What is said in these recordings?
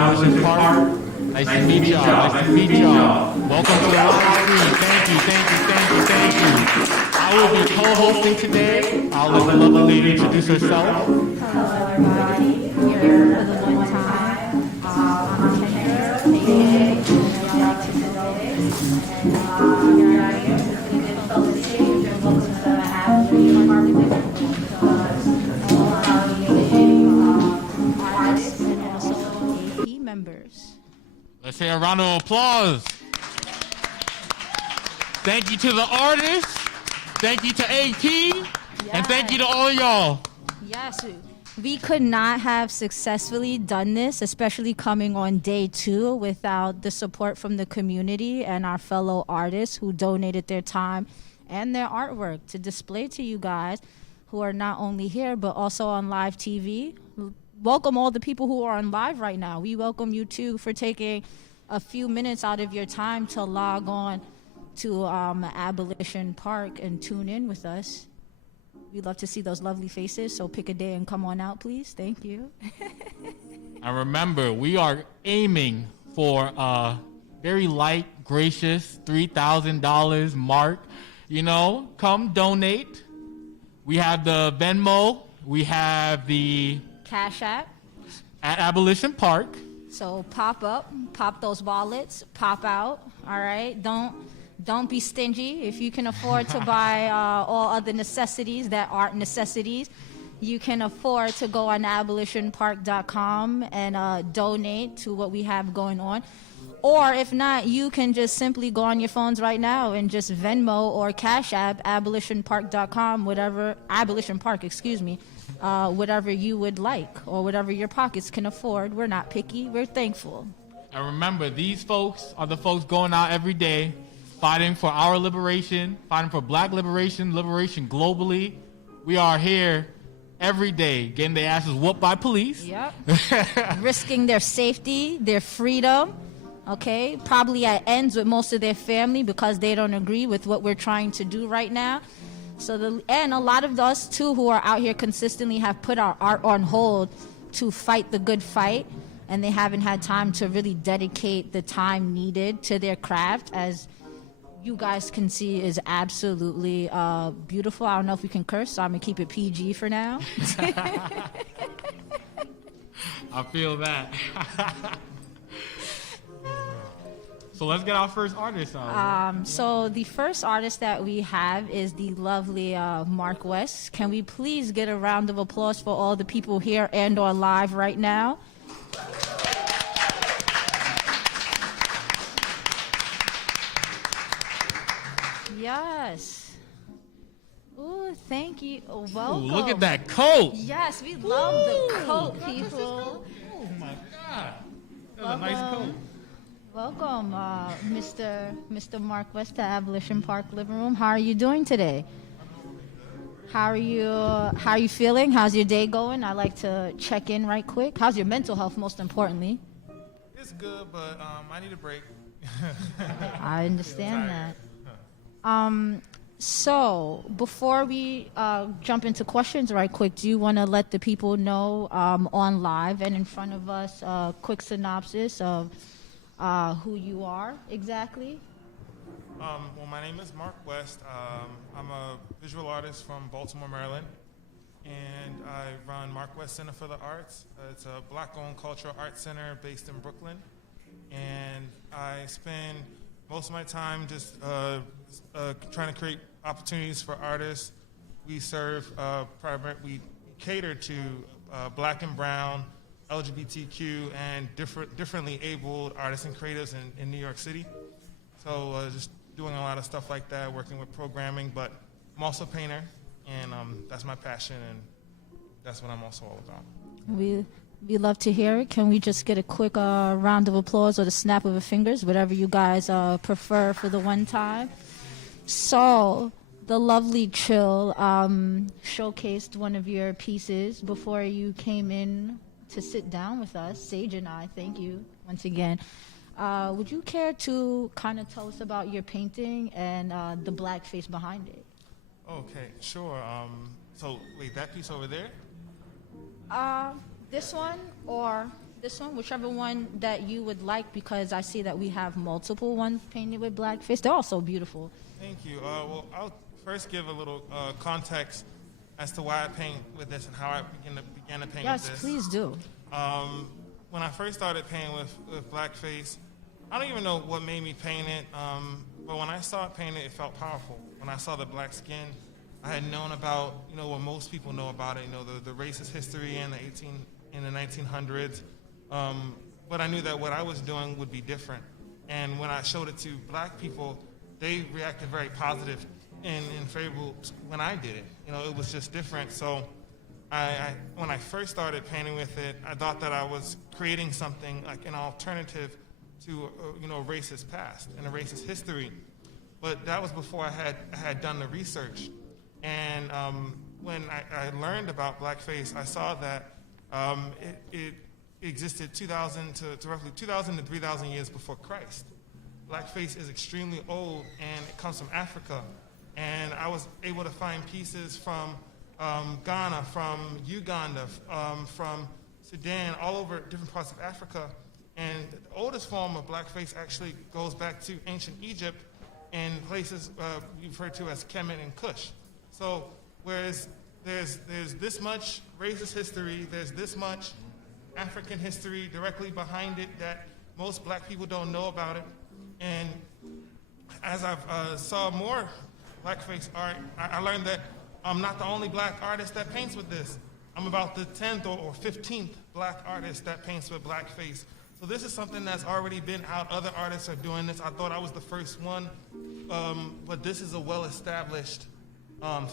Abolition Park. Nice to meet y'all. Nice to meet y'all. Welcome to the live stream. Thank you. I will be co-hosting today. I'll let the lovely lady introduce herself. Hello, everybody. Here for the one time. I'm Kendra, aka today. And here I am with the good fellow stage and welcome to the Abolition Park because all our artists and also AP members. Let's hear a round of applause. Thank you to the artists. Thank you to AP. Yes. And thank you to all y'all. Yes, we could not have successfully done this, especially coming on day 2, without the support from the community and our fellow artists who donated their time and their artwork to display to you guys who are not only here but also on live TV. Welcome all the people who are on live right now. We welcome you too for taking a few minutes out of your time to log on to Abolition Park and tune in with us. We'd love to see those lovely faces, so pick a day and come on out, please. Thank you. And remember, we are aiming for a very light, gracious $3,000 mark. You know, come donate. We have the Venmo. We have the Cash App. At Abolition Park. So pop up, pop those wallets, pop out, all right? Don't be stingy. If you can afford to buy all other necessities that aren't necessities, you can afford to go on abolitionpark.com and donate to what we have going on. Or if not, you can just simply go on your phones right now and just Venmo or Cash App abolitionpark.com, whatever, Abolition Park, excuse me, whatever you would like or whatever your pockets can afford. We're not picky. We're thankful. And remember, these folks are the folks going out every day, fighting for our liberation, fighting for black liberation, liberation globally. We are here every day getting their asses whooped by police. Yep. Risking their safety, their freedom. Okay, probably at ends with most of their family because they don't agree with what we're trying to do right now. And a lot of us too who are out here consistently have put our art on hold to fight the good fight, and they haven't had time to really dedicate the time needed to their craft, as you guys can see is absolutely beautiful. I don't know if we can curse, so I'm gonna keep it PG for now. I feel that. So let's get our first artist on. So the first artist that we have is the lovely Mark West. Can we please get a round of applause for all the people here and on live right now? Yes. Ooh, thank you. Oh, Ooh, welcome. look at that coat. Yes, we love the coat, God, what's this people. coat? Oh my God. That's a nice coat. Welcome, Mr. Mark West to Abolition Park Living Room. How are you doing today? How are you feeling? How's your day going? I like to check in right quick. How's your mental health, most importantly? It's good, but I need a break. I understand that. So before we jump into questions right quick, do you want to let the people know on live and in front of us a quick synopsis of who you are exactly? Well, my name is Mark West. I'm a visual artist from Baltimore, Maryland, and I run Mark West Center for the Arts. It's a Black-owned cultural arts center based in Brooklyn, and I spend most of my time just trying to create opportunities for artists. We serve, we cater to Black and Brown, LGBTQ, and differently abled artists and creatives in New York City. So just doing a lot of stuff like that, working with programming, but I'm also a painter, and that's my passion, and that's what I'm also all about. We love to hear it. Can we just get a quick round of applause or the snap of the fingers, whatever you guys prefer for the one time? So, the lovely Chill showcased one of your pieces before you came in to sit down with us. Sage and I, thank you once again. Would you care to kind of tell us about your painting and the blackface behind it? Okay, sure. So, wait, that piece over there? This one or this one, whichever one that you would like, because I see that we have multiple ones painted with blackface. They're all so beautiful. Thank you. Well, I'll first give a little context as to why I paint with this and how I began to paint with this. Yes, please do. When I first started painting with blackface, I don't even know what made me paint it, but when I saw it painted, it felt powerful. When I saw the black skin, I had known about, what most people know about it, the racist history in the 1900s, but I knew that what I was doing would be different. And when I showed it to Black people, they reacted very positive and favorable when I did it. It was just different. So when I first started painting with it, I thought that I was creating something like an alternative to a racist past and a racist history. But that was before I had done the research. And when I learned about blackface, I saw that it existed 2,000 to roughly 2,000 to 3,000 years before Christ. Blackface is extremely old, and it comes from Africa. And I was able to find pieces from Ghana, from Uganda, from Sudan, all over different parts of Africa. And the oldest form of blackface actually goes back to ancient Egypt and places referred to as Kemet and Kush. So whereas there's this much racist history, there's this much African history directly behind it that most Black people don't know about it. And as I've saw more blackface art, I learned that I'm not the only Black artist that paints with this. I'm about the 10th or 15th Black artist that paints with blackface. So this is something that's already been out. Other artists are doing this. I thought I was the first one, but this is a well-established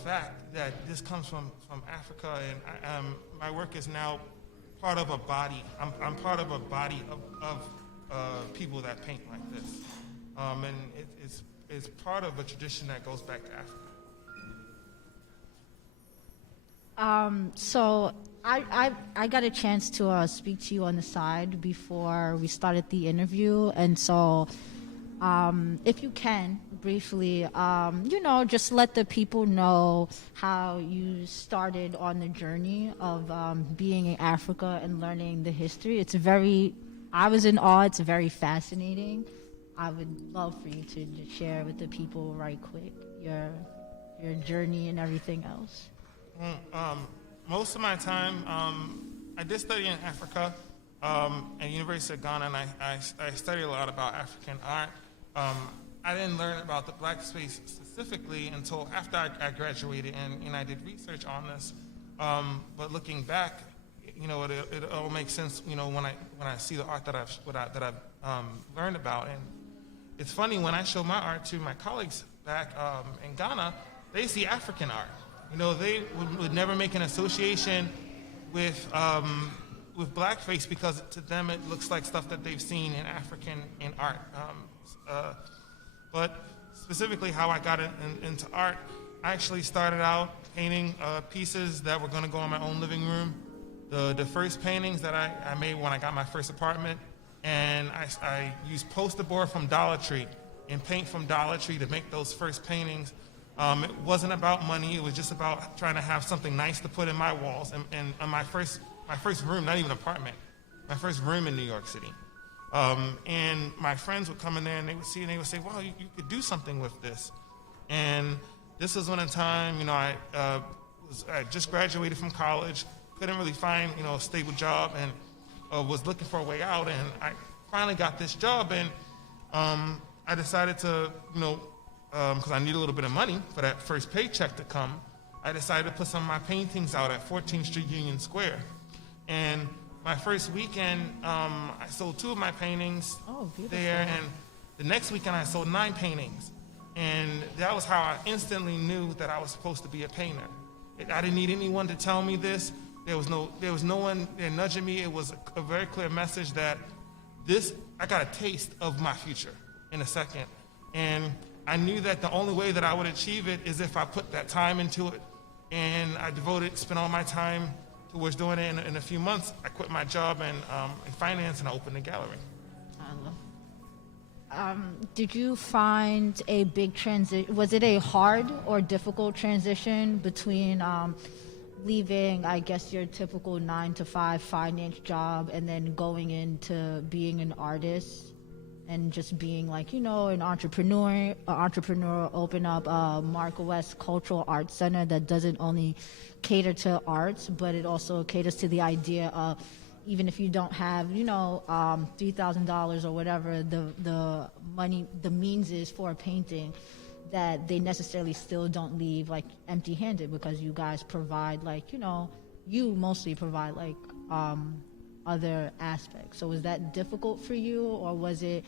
fact that this comes from Africa, and my work is now part of a body. I'm part of a body of people that paint like this, and it's part of a tradition that goes back to Africa. So I got a chance to speak to you on the side before we started the interview, and so if you can briefly, just let the people know how you started on the journey of being in Africa and learning the history. I was in awe. It's very fascinating. I would love for you to just share with the people right quick your journey and everything else. Most of my time, I did study in Africa at University of Ghana, and I studied a lot about African art. I didn't learn about the blackface specifically until after I graduated, and I did research on this. But looking back, it all makes sense. When I see the art that I've learned about, and it's funny when I show my art to my colleagues back in Ghana, they see African art. You know, they would never make an association with blackface because to them it looks like stuff that they've seen in art. But specifically how I got into art, I actually started out painting pieces that were going to go in my own living room. The first paintings that I made when I got my first apartment, and I used poster board from Dollar Tree and paint from Dollar Tree to make those first paintings. It wasn't about money. It was just about trying to have something nice to put in my walls. And my first room, not even apartment, my first room in New York City. And my friends would come in there and they would see and they would say, "Wow, you could do something with this." And this was one time, you know, I just graduated from college, couldn't really find, you know, a stable job, and was looking for a way out. And I finally got this job, and I decided to, you know, because I needed a little bit of money for that first paycheck to come, I decided to put some of my paintings out at 14th Street Union Square. And my first weekend, I sold 2 of my paintings there, and the next weekend I sold 9 paintings. And that was how I instantly knew that I was supposed to be a painter. I didn't need anyone to tell me this. There was no one there nudging me. It was a very clear message that I got a taste of my future in a second. And I knew that the only way that I would achieve it is if I put that time into it. And I spent all my time towards doing it. In a few months, I quit my job in finance and I opened a gallery. Did you find a big transition? Was it a hard or difficult transition between leaving, I guess, your typical 9-to-5 finance job and then going into being an artist and just being like, you know, an entrepreneur, open up Mark West Cultural Arts Center that doesn't only cater to arts, but it also caters to the idea of, even if you don't have, you know, $3,000 or whatever the money, the means is for a painting, that they necessarily still don't leave like empty-handed, because you guys provide, like, you know, you mostly provide like other aspects. So was that difficult for you, or was it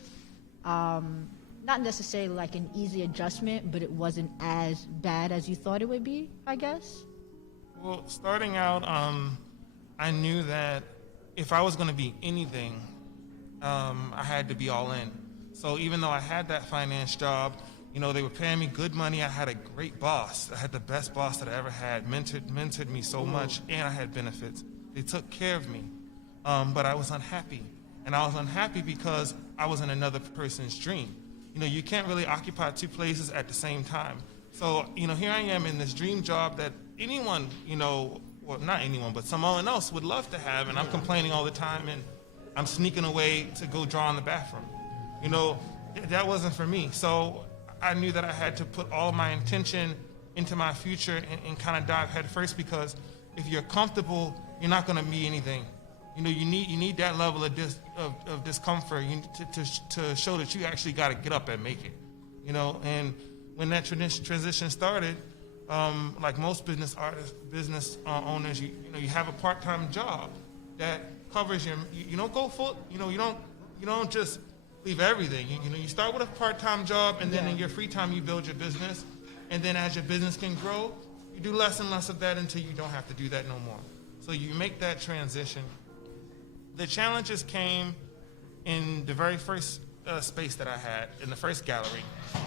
not necessarily like an easy adjustment, but it wasn't as bad as you thought it would be, I guess? Well, starting out, I knew that if I was going to be anything, I had to be all in. So even though I had that finance job, you know, they were paying me good money. I had a great boss. I had the best boss that I ever had, mentored me so much, and I had benefits. They took care of me, but I was unhappy. And I was unhappy because I was in another person's dream. You know, you can't really occupy 2 places at the same time. So, you know, here I am in this dream job that anyone, you know, well, not anyone, but someone else would love to have, and I'm complaining all the time, and I'm sneaking away to go draw in the bathroom. You know, that wasn't for me. So I knew that I had to put all of my intention into my future and kind of dive head first, because if you're comfortable, you're not going to be anything. You know, you need that level of discomfort to show that you actually got to get up and make it. You know, and when that transition started, like most business owners, you know, you have a part-time job that covers you don't go full, you know, you don't just leave everything. You know, you start with a part-time job, and then in your free time you build your business, and then as your business can grow, you do less and less of that until you don't have to do that no more. So you make that transition. The challenges came in the very first space that I had, in the first gallery.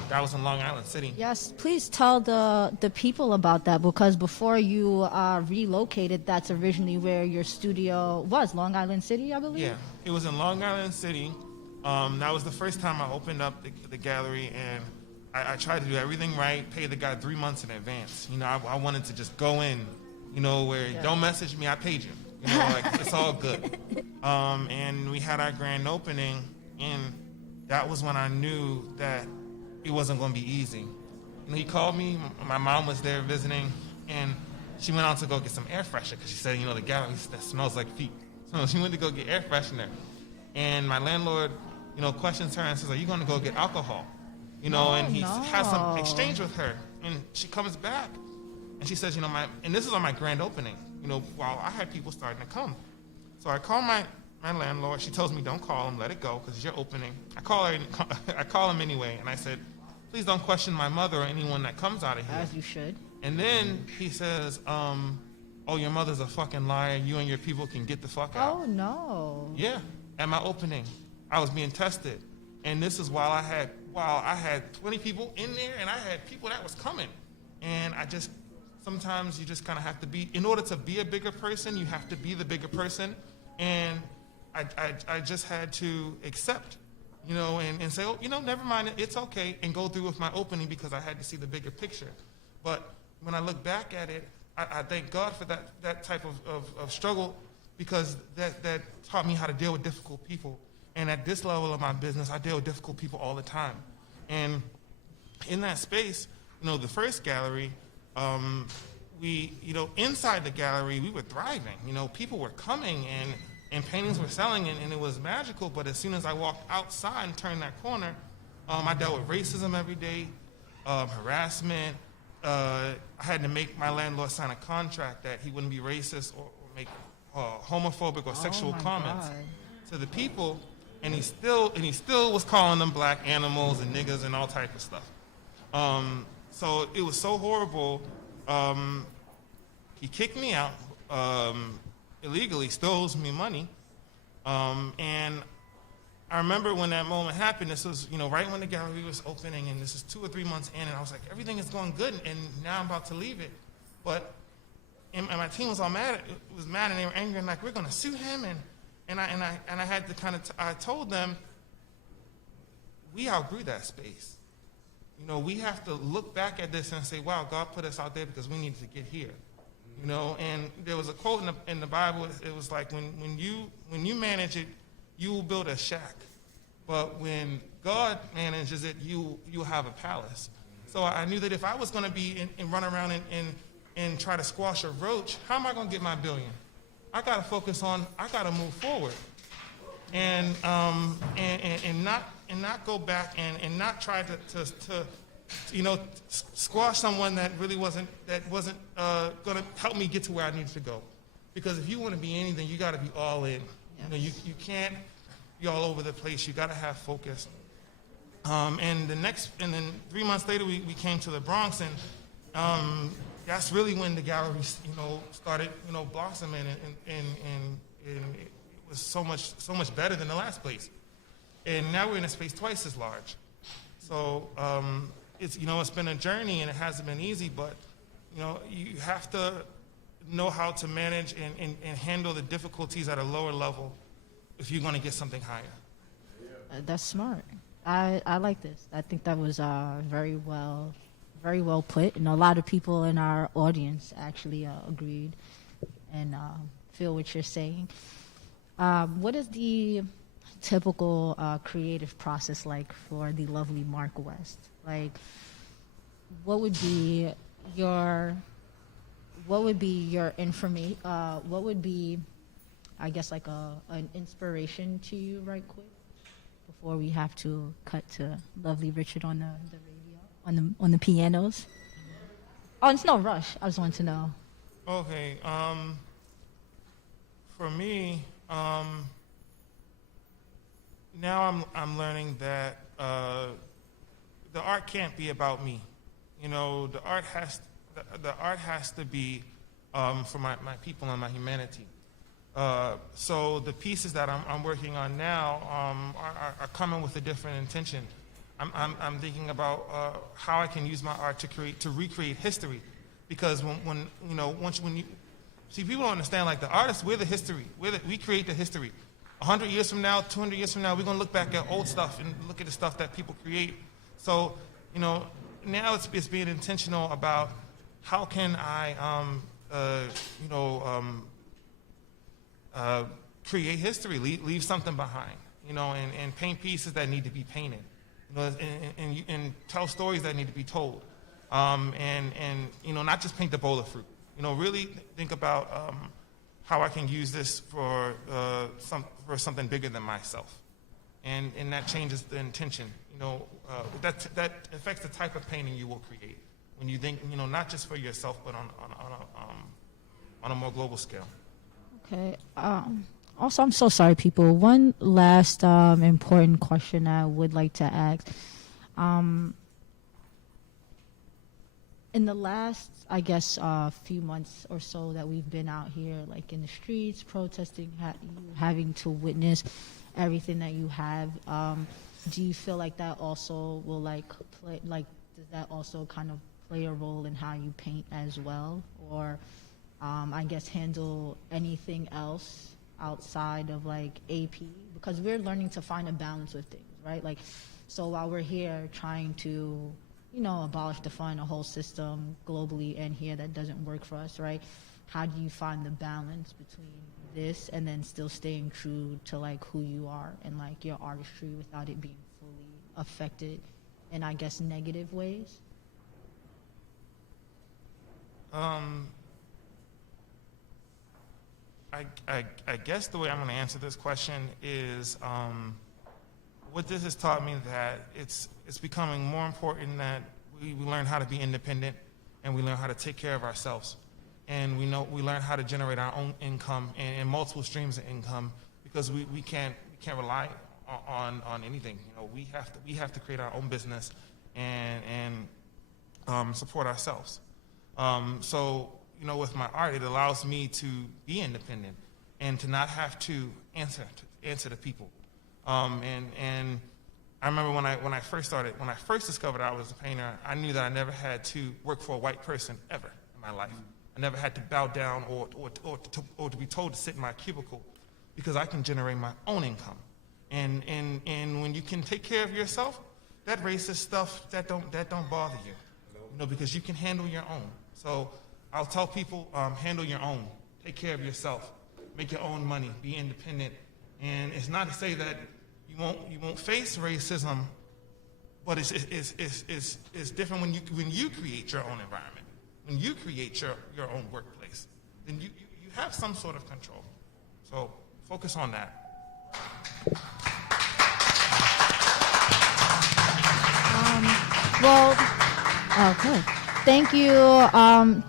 That was in Long Island City. Yes, please tell the people about that, because before you relocated, that's originally where your studio was, Long Island City, I believe? Yeah, it was in Long Island City. That was the first time I opened up the gallery, and I tried to do everything right, pay the guy 3 months in advance. You know, I wanted to just go in, you know, where don't message me, I paid you. You know, like, it's all good. And we had our grand opening, and that was when I knew that it wasn't going to be easy. You know, he called me, my mom was there visiting, and she went out to go get some air freshener, because she said, you know, the gallery smells like feet. So she went to go get air freshener. And my landlord, you know, questions her and says, "Are you going to go get alcohol?" You know, and he has some exchange with her. And she comes back, and she says, you know, and this is on my grand opening, you know, while I had people starting to come. So I call my landlord. She tells me, don't call him, let it go, because it's your opening. I call him anyway, and I said, please don't question my mother or anyone that comes out of here. As you should. And then he says, oh, your mother's a fucking liar. You and your people can get the fuck out. Oh, no. Yeah, at my opening, I was being tested. And this is while I had 20 people in there, and I had people that was coming. And sometimes you just kind of have to be, in order to be a bigger person, you have to be the bigger person. And I just had to accept, and say, oh, never mind, it's okay, and go through with my opening because I had to see the bigger picture. But when I look back at it, I thank God for that type of struggle, because that taught me how to deal with difficult people. And at this level of my business, I deal with difficult people all the time. And in that space, the first gallery, inside the gallery, we were thriving. People were coming and paintings were selling, and it was magical. But as soon as I walked outside and turned that corner, I dealt with racism every day, harassment. I had to make my landlord sign a contract that he wouldn't be racist or make homophobic or sexual comments to the people, and he still was calling them black animals and niggas and all type of stuff. So it was so horrible. He kicked me out illegally, still owes me money, and I remember when that moment happened. This was, right when the gallery was opening, and this is 2 or 3 months in, and I was like, everything is going good, and now I'm about to leave it. But and my team was all mad. And they were angry, and like, we're going to sue him, and I had to I told them, we outgrew that space. We have to look back at this and say, wow, God put us out there because we needed to get here. And there was a quote in the Bible. It was like, when you manage it, you will build a shack, but when God manages it, you'll have a palace. So I knew that if I was going to be and run around and try to squash a roach, how am I going to get my billion? I got to focus on, I got to move forward, and not go back and not try to squash someone that really wasn't going to help me get to where I needed to go. Because if you want to be anything, you got to be all in. You can't be all over the place. You got to have focus. And then 3 months later, we came to the Bronx, and that's really when the gallery, started, blossoming, and it was so much better than the last place. And now we're in a space twice as large. So it's been a journey, and it hasn't been easy, but you have to know how to manage and handle the difficulties at a lower level if you're going to get something higher. That's smart. I like this. I think that was very well put, and a lot of people in our audience actually agreed and feel what you're saying. What is the typical creative process like for the lovely Mark West? Like, what would be your information? What would be, I guess, like an inspiration to you, right quick, before we have to cut to lovely Richard on the radio, on the pianos? Oh, it's no rush. I just wanted to know. Okay. For me, now I'm learning that the art can't be about me. The art has to be for my people and my humanity. So the pieces that I'm working on now are coming with a different intention. I'm thinking about how I can use my art to recreate history, because when you see, people don't understand, like, the artists, we're the history. We create the history. 100 years from now, 200 years from now, we're gonna look back at old stuff and look at the stuff that people create. So now it's being intentional about how can I create history, leave something behind, and paint pieces that need to be painted, and tell stories that need to be told, and not just paint the bowl of fruit. Really think about how I can use this for something bigger than myself, and that changes the intention. That affects the type of painting you will create when you think, not just for yourself, but on a more global scale. Okay. Also, I'm so sorry, people. One last important question I would like to ask. In the last, I guess, few months or so that we've been out here, like in the streets, protesting, having to witness everything that you have, do you feel like that also will like play, like, does that also kind of play a role in how you paint as well? Or, I guess, handle anything else outside of like AP? Because we're learning to find a balance with things, right? Like, so while we're here trying to, you know, abolish, define a whole system globally and here that doesn't work for us, right? How do you find the balance between this and then still staying true to like who you are and like your artistry without it being fully affected in, I guess, negative ways? I guess the way I'm going to answer this question is what this has taught me that it's becoming more important that we learn how to be independent and we learn how to take care of ourselves. And we learn how to generate our own income and multiple streams of income because we can't rely on anything. You know, we have to create our own business and support ourselves. So, you know, with my art, it allows me to be independent and to not have to answer to people. And I remember when I first discovered I was a painter, I knew that I never had to work for a white person ever in my life. I never had to bow down or to be told to sit in my cubicle because I can generate my own income. And when you can take care of yourself, that racist stuff that don't bother you, you know, because you can handle your own. So I'll tell people, handle your own, take care of yourself, make your own money, be independent. And it's not to say that you won't face racism, but it's different when you create your own environment, when you create your own workplace, then you have some sort of control. So focus on that. Okay. Thank you.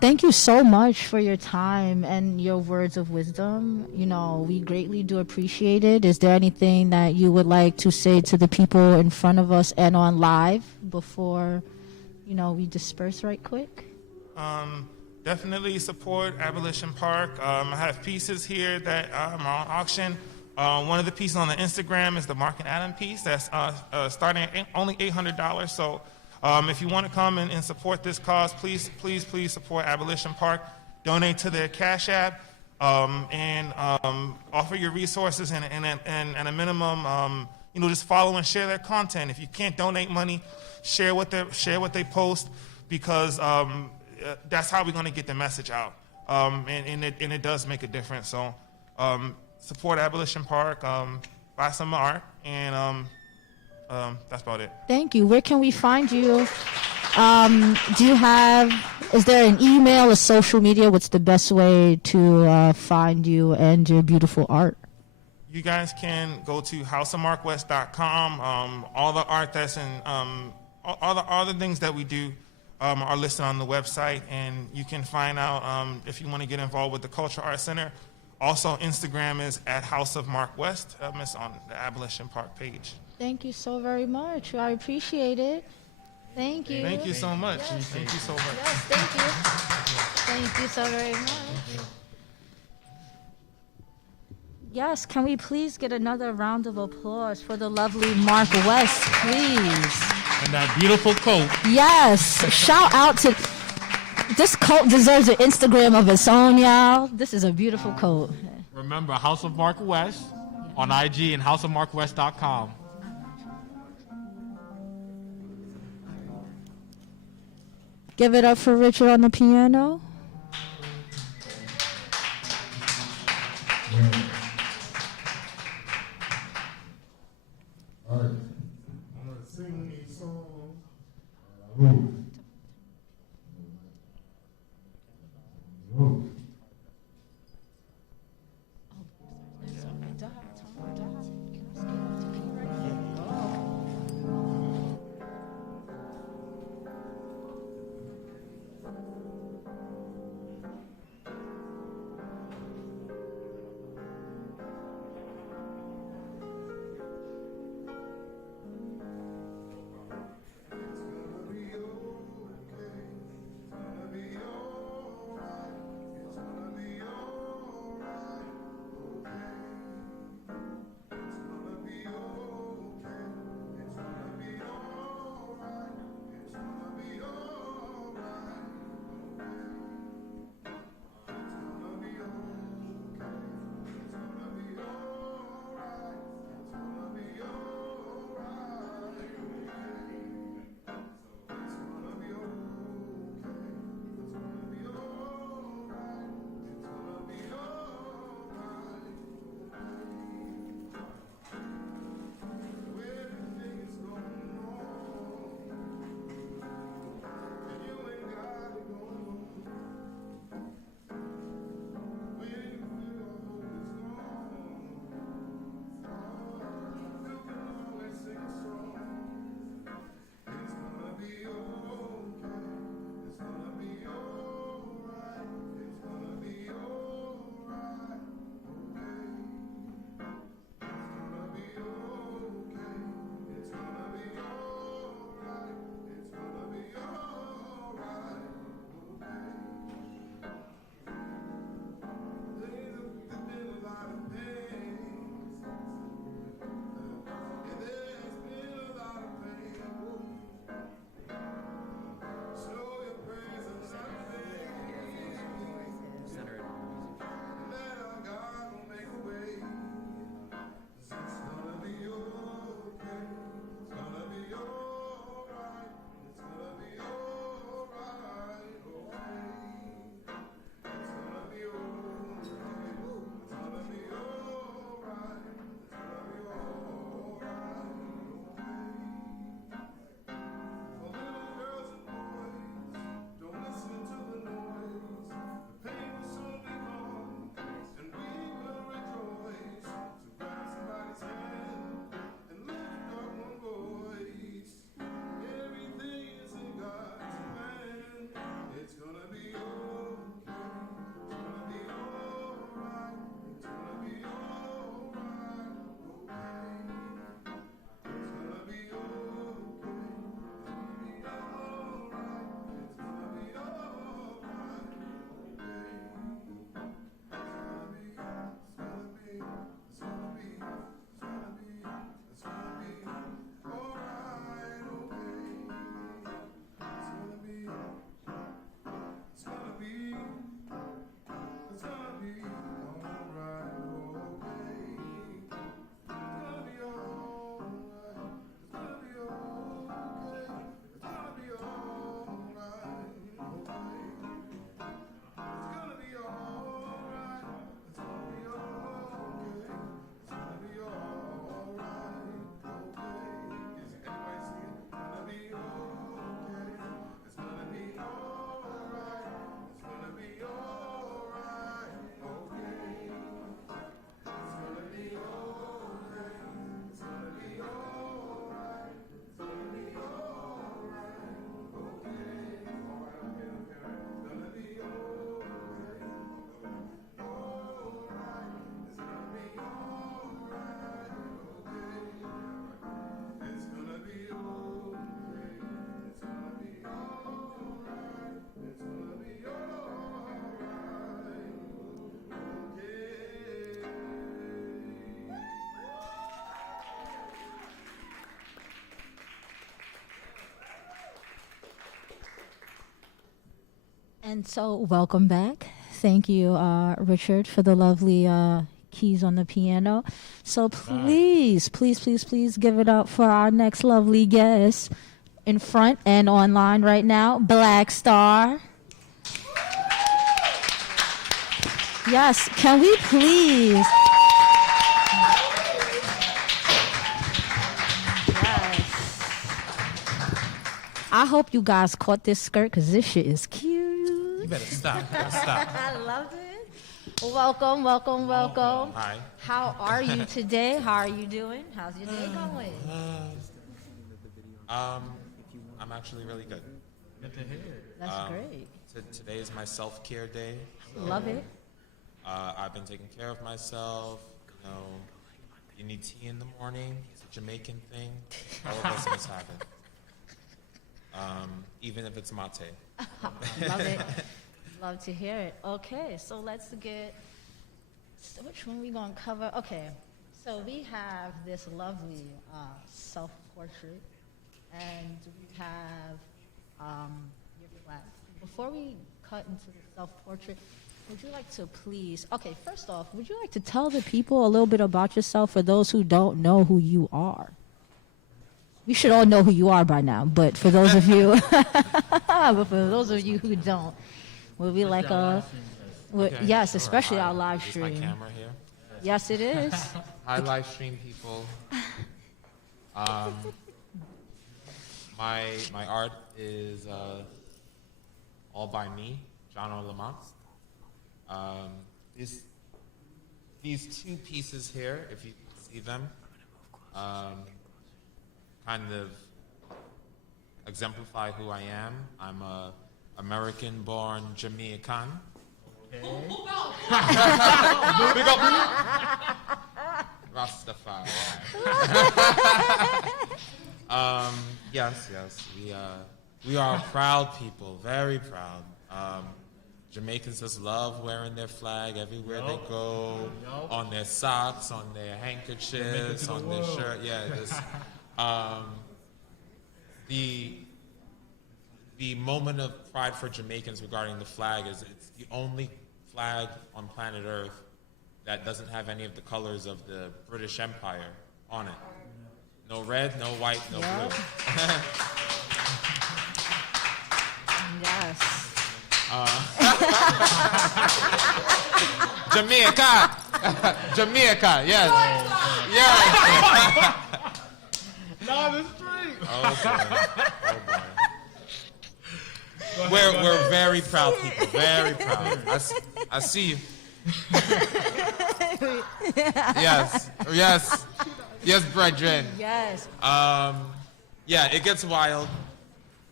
Thank you so much for your time and your words of wisdom. You know, we greatly do appreciate it. Is there anything that you would like to say to the people in front of us and on live before, you know, we disperse right quick? Definitely support Abolition Park. I have pieces here that are on auction. One of the pieces on the Instagram is the Mark and Adam piece that's starting at only $800. So if you want to come and support this cause, please support Abolition Park. Donate to their Cash App and offer your resources and a minimum. You know, just follow and share their content. If you can't donate money, share what they post because that's how we're going to get the message out. And it does make a difference. So support Abolition Park, buy some art, and that's about it. Thank you. Where can we find you? Is there an email, a social media? What's the best way to find you and your beautiful art? You guys can go to houseofmarkwest.com. All the art that's in, all the things that we do are listed on the website, and you can find out if you want to get involved with the Cultural Arts Center. Also, Instagram is at House of Mark West. It's on the Abolition Park page. Thank you so very much. I appreciate it. Thank you. Thank you so much. Yes. Thank you so much. Yes, thank you. Thank you so very much. Yes, can we please get another round of applause for the lovely Mark West, please? And that beautiful coat. Yes, shout out to... This coat deserves an Instagram of its own, y'all. This is a beautiful coat. Remember, House of Mark West on IG and houseofmarkwest.com. Give it up for Richard on the piano. All right. I'm going to sing these songs. It's gonna be over. And so, welcome back. Thank you, Richard, for the lovely keys on the piano. So please, please, please, please give it up for our next lovely guest in front and online right now, Black Star. Yes, can we please? Yes. I hope you guys caught this skirt because this shit is cute. You better stop. Stop. I love it. Welcome, welcome, welcome. Hi. How are you today? How are you doing? How's your day going? I'm actually really good. Good to hear. That's great. Today is my self-care day. So, Love it. I've been taking care of myself. You know, you need tea in the morning. It's a Jamaican thing. All of us must have it. Even if it's mate. Love it. Love to hear it. Okay, so let's get, so which one we gonna cover? Okay, so we have this lovely self-portrait, and we have your flag. Before we cut into the self-portrait, would you like to please, okay, first off, would you like to tell the people a little bit about yourself for those who don't know who you are? We should all know who you are by now, but for those of you, who don't, would we like Okay, yes, sure. especially Hi. our live Is stream. my camera here? Yes, it is. Hi, live stream people. My art is all by me, John Lamont. These two pieces here, if you see them, kind of exemplify who I am. I'm a American-born Jamaican. Okay. Big up. Rastafari. Yes. We are proud people, very proud. Jamaicans just love wearing their flag everywhere they go, on their socks, on their handkerchiefs, on their shirt. Yeah, just, the moment of pride for Jamaicans regarding the flag is it's the only flag on planet Earth that doesn't have any of the colors of the British Empire on it. No red, no white, no blue. Yes. Jamaica, yes. Yes. No, the street. Oh boy. We're very proud people, very proud. I see you. Yes, brethren. Yes. Yeah, it gets wild,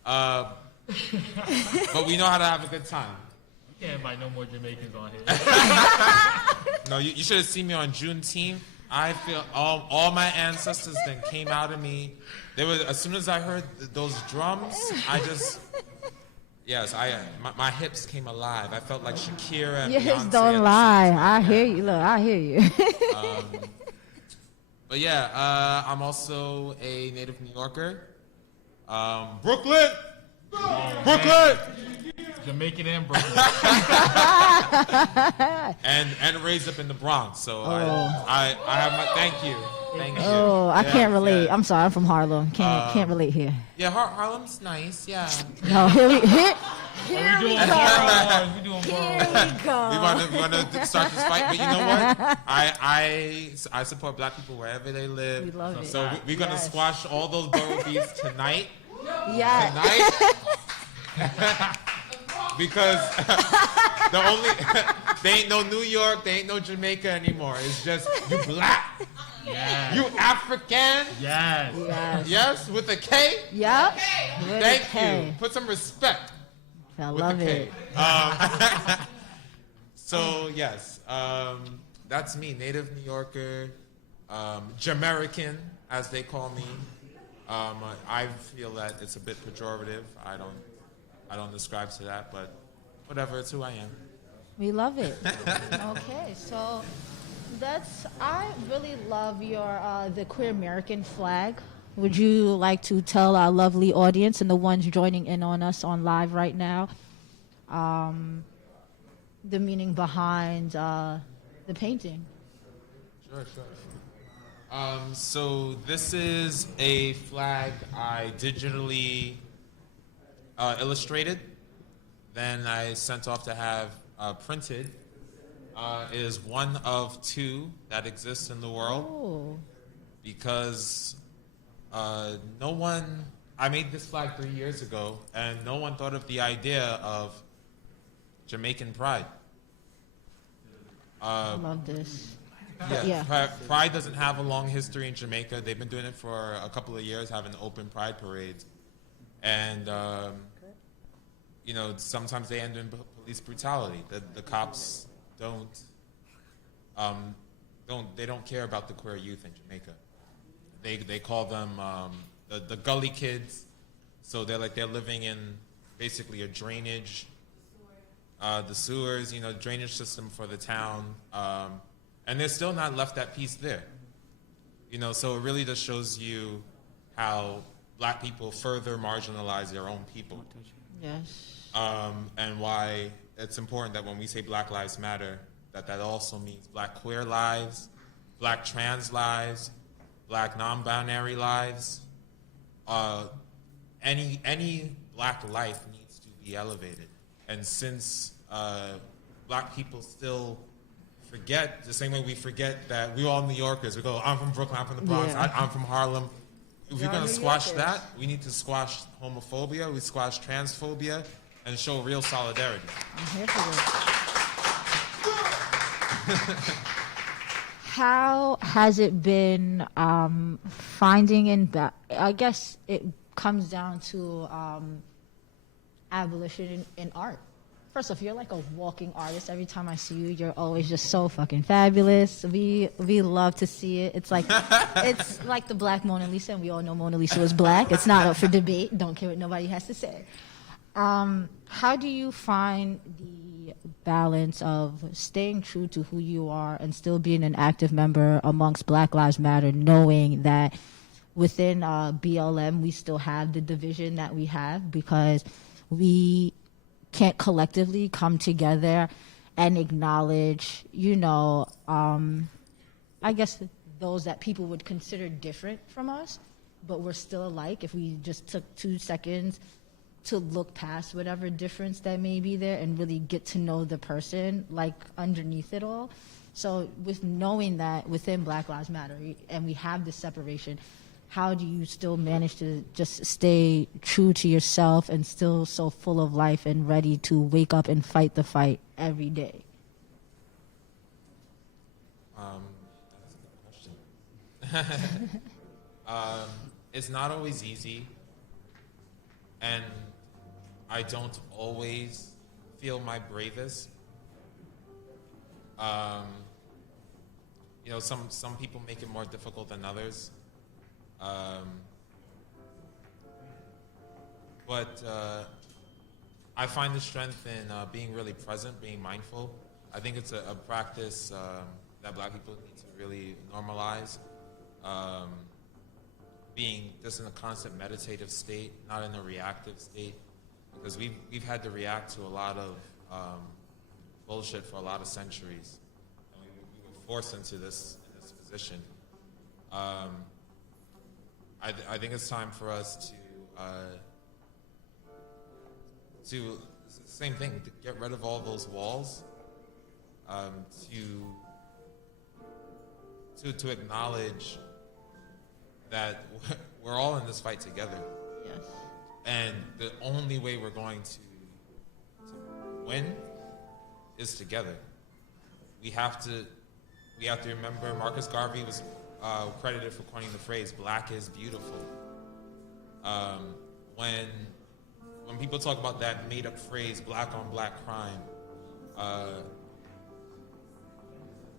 but we know how to have a good time. You can't invite no more Jamaicans on here. No, you should have seen me on Juneteenth. I feel all my ancestors then came out of me. They were, as soon as I heard those drums, my hips came alive. I felt like Shakira and Yes, Beyonce. don't lie. I hear you. Look, I hear you. But yeah, I'm also a native New Yorker. Brooklyn! Brooklyn! Jamaican and Brooklyn. and raised up in the Bronx. So I have my thank you. Oh, I can't relate. Yeah. I'm sorry. I'm from Harlem. Can't relate here. Yeah, Harlem's nice. Yeah. No, here we We doing go. bars. We doing Here bars. we go. We want to start this fight, but you know what? I support black people wherever they live. We love it. So we're gonna Yes. squash all those borough beefs tonight. Yeah. Tonight. Because they ain't no New York, they ain't no Jamaica anymore. It's just you black, Yes. you African. Yes. Yes. Yes, with a K. Yep. Thank you. Put some respect. I With love a K. it. So yes, that's me, native New Yorker, Jamaican, as they call me. I feel that it's a bit pejorative. I don't describe to that, but whatever. It's who I am. We love it. Okay, so I really love your the Queer American flag. Would you like to tell our lovely audience and the ones joining in on us on live right now the meaning behind the painting. Sure. So this is a flag I digitally illustrated. Then I sent off to have printed. It is one of two that exists in the world. Oh. Because no one, I made this flag 3 years ago, and no one thought of the idea of Jamaican pride. I love this. Yeah. Pride doesn't have a long history in Jamaica. They've been doing it for a couple of years, having open pride parades. And, sometimes they end in police brutality. The cops they don't care about the queer youth in Jamaica. They call them the gully kids. So they're living in basically a drainage, the sewers, drainage system for the town. And they're still not left at peace there. So it really just shows you how black people further marginalize their own people. Yes. And why it's important that when we say Black Lives Matter, that also means black queer lives, black trans lives, black non-binary lives. Any black life needs to be elevated. And since black people still forget, the same way we forget that we're all New Yorkers, we go, I'm from Brooklyn, I'm from the Bronx, Yeah. I'm from Harlem. If we're going to squash that, we need to squash homophobia, we squash transphobia, and show real solidarity. I'm here for this. How has it been finding I guess it comes down to abolition in art. First off, you're like a walking artist. Every time I see you, you're always just so fucking fabulous. We love to see it. It's like the Black Mona Lisa, and we all know Mona Lisa was black. It's not up for debate. Don't care what nobody has to say. How do you find the balance of staying true to who you are and still being an active member amongst Black Lives Matter, knowing that within BLM we still have the division that we have because we can't collectively come together and acknowledge, I guess those that people would consider different from us, but we're still alike if we just took 2 seconds to look past whatever difference that may be there and really get to know the person, like, underneath it all. So with knowing that within Black Lives Matter and we have this separation, how do you still manage to just stay true to yourself and still so full of life and ready to wake up and fight the fight every day? That's a good question. It's not always easy, and I don't always feel my bravest. Some people make it more difficult than others. But I find the strength in being really present, being mindful. I think it's a practice that black people need to really normalize. Being just in a constant meditative state, not in a reactive state, because we've had to react to a lot of bullshit for a lot of centuries, and we were forced into this position. I think it's time for us to same thing, to get rid of all those walls, to acknowledge that we're all in this fight together. Yes. And the only way we're going to win is together. We have to remember Marcus Garvey was credited for coining the phrase "Black is beautiful." When people talk about that made-up phrase "black on black crime,"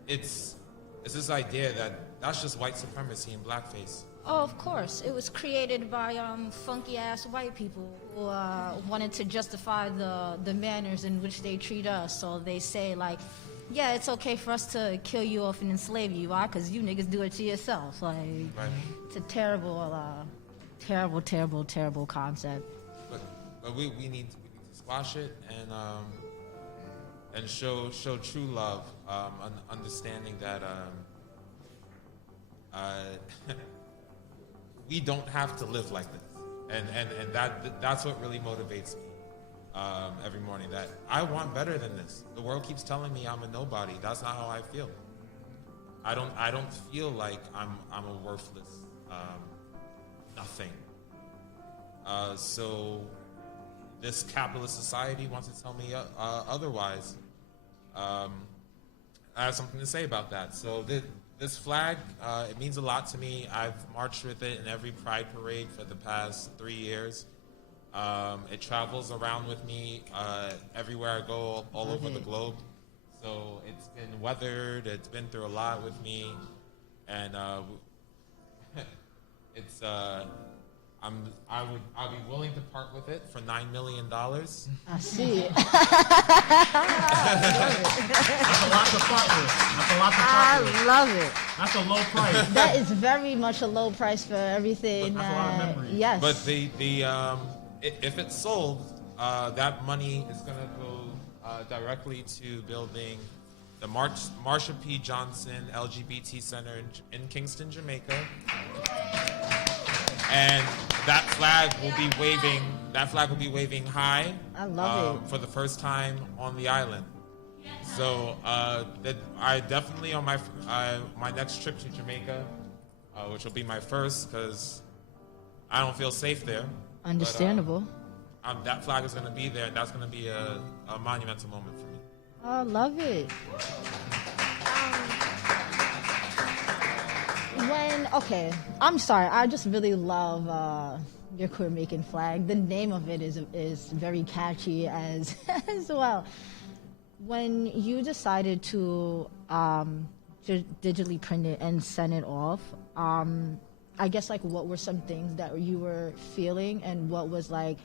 it's this idea that that's just white supremacy in blackface. Oh, of course. It was created by funky-ass white people who wanted to justify the manners in which they treat us. So they say, like, yeah, it's okay for us to kill you off and enslave you. Why? Because you niggas do it to yourselves. Like, right. It's a terrible, terrible concept. But we need to squash it and show true love, understanding that we don't have to live like this, and that's what really motivates me every morning. That I want better than this. The world keeps telling me I'm a nobody. That's not how I feel. I don't feel like I'm a worthless nothing. So this capitalist society wants to tell me otherwise. I have something to say about that. So this flag, it means a lot to me. I've marched with it in every Pride parade for the past 3 years. It travels around with me everywhere I go, all over the globe. So it's been weathered. It's been through a lot with me, and it's I'll be willing to part with it for $9 million. I see it. That's a lot to part with. I love it. That's a low price. That is very much a low price for everything. That's a lot of memories. Yes. But if it's sold, that money is going to go directly to building the Marsha P. Johnson LGBT Center in Kingston, Jamaica. And that flag will be waving. That flag will be waving high. I love it. For the first time on the island. So I definitely on my next trip to Jamaica, which will be my first, because I don't feel safe there. Understandable. But, that flag is going to be there, and that's going to be a monumental moment for me. I love it. I'm sorry. I just really love your queer making flag. The name of it is very catchy as well. When you decided to digitally print it and send it off, I guess like what were some things that you were feeling, and what was like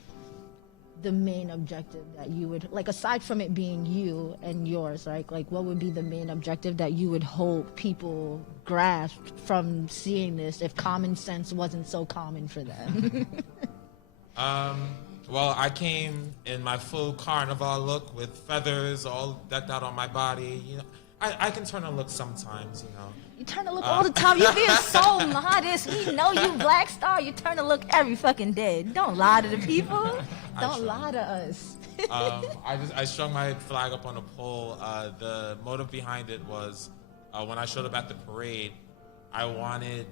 the main objective that you would like, aside from it being you and yours, right? Like what would be the main objective that you would hope people grasped from seeing this, if common sense wasn't so common for them? Well, I came in my full carnival look with feathers all decked out on my body. You know, I can turn a look sometimes, you know. You turn to look all the time. You're being so modest. We know you Black Star. You turn to look every fucking day. Don't lie to the people. Don't lie to us. I strung my flag up on a pole. The motive behind it was when I showed up at the parade, I wanted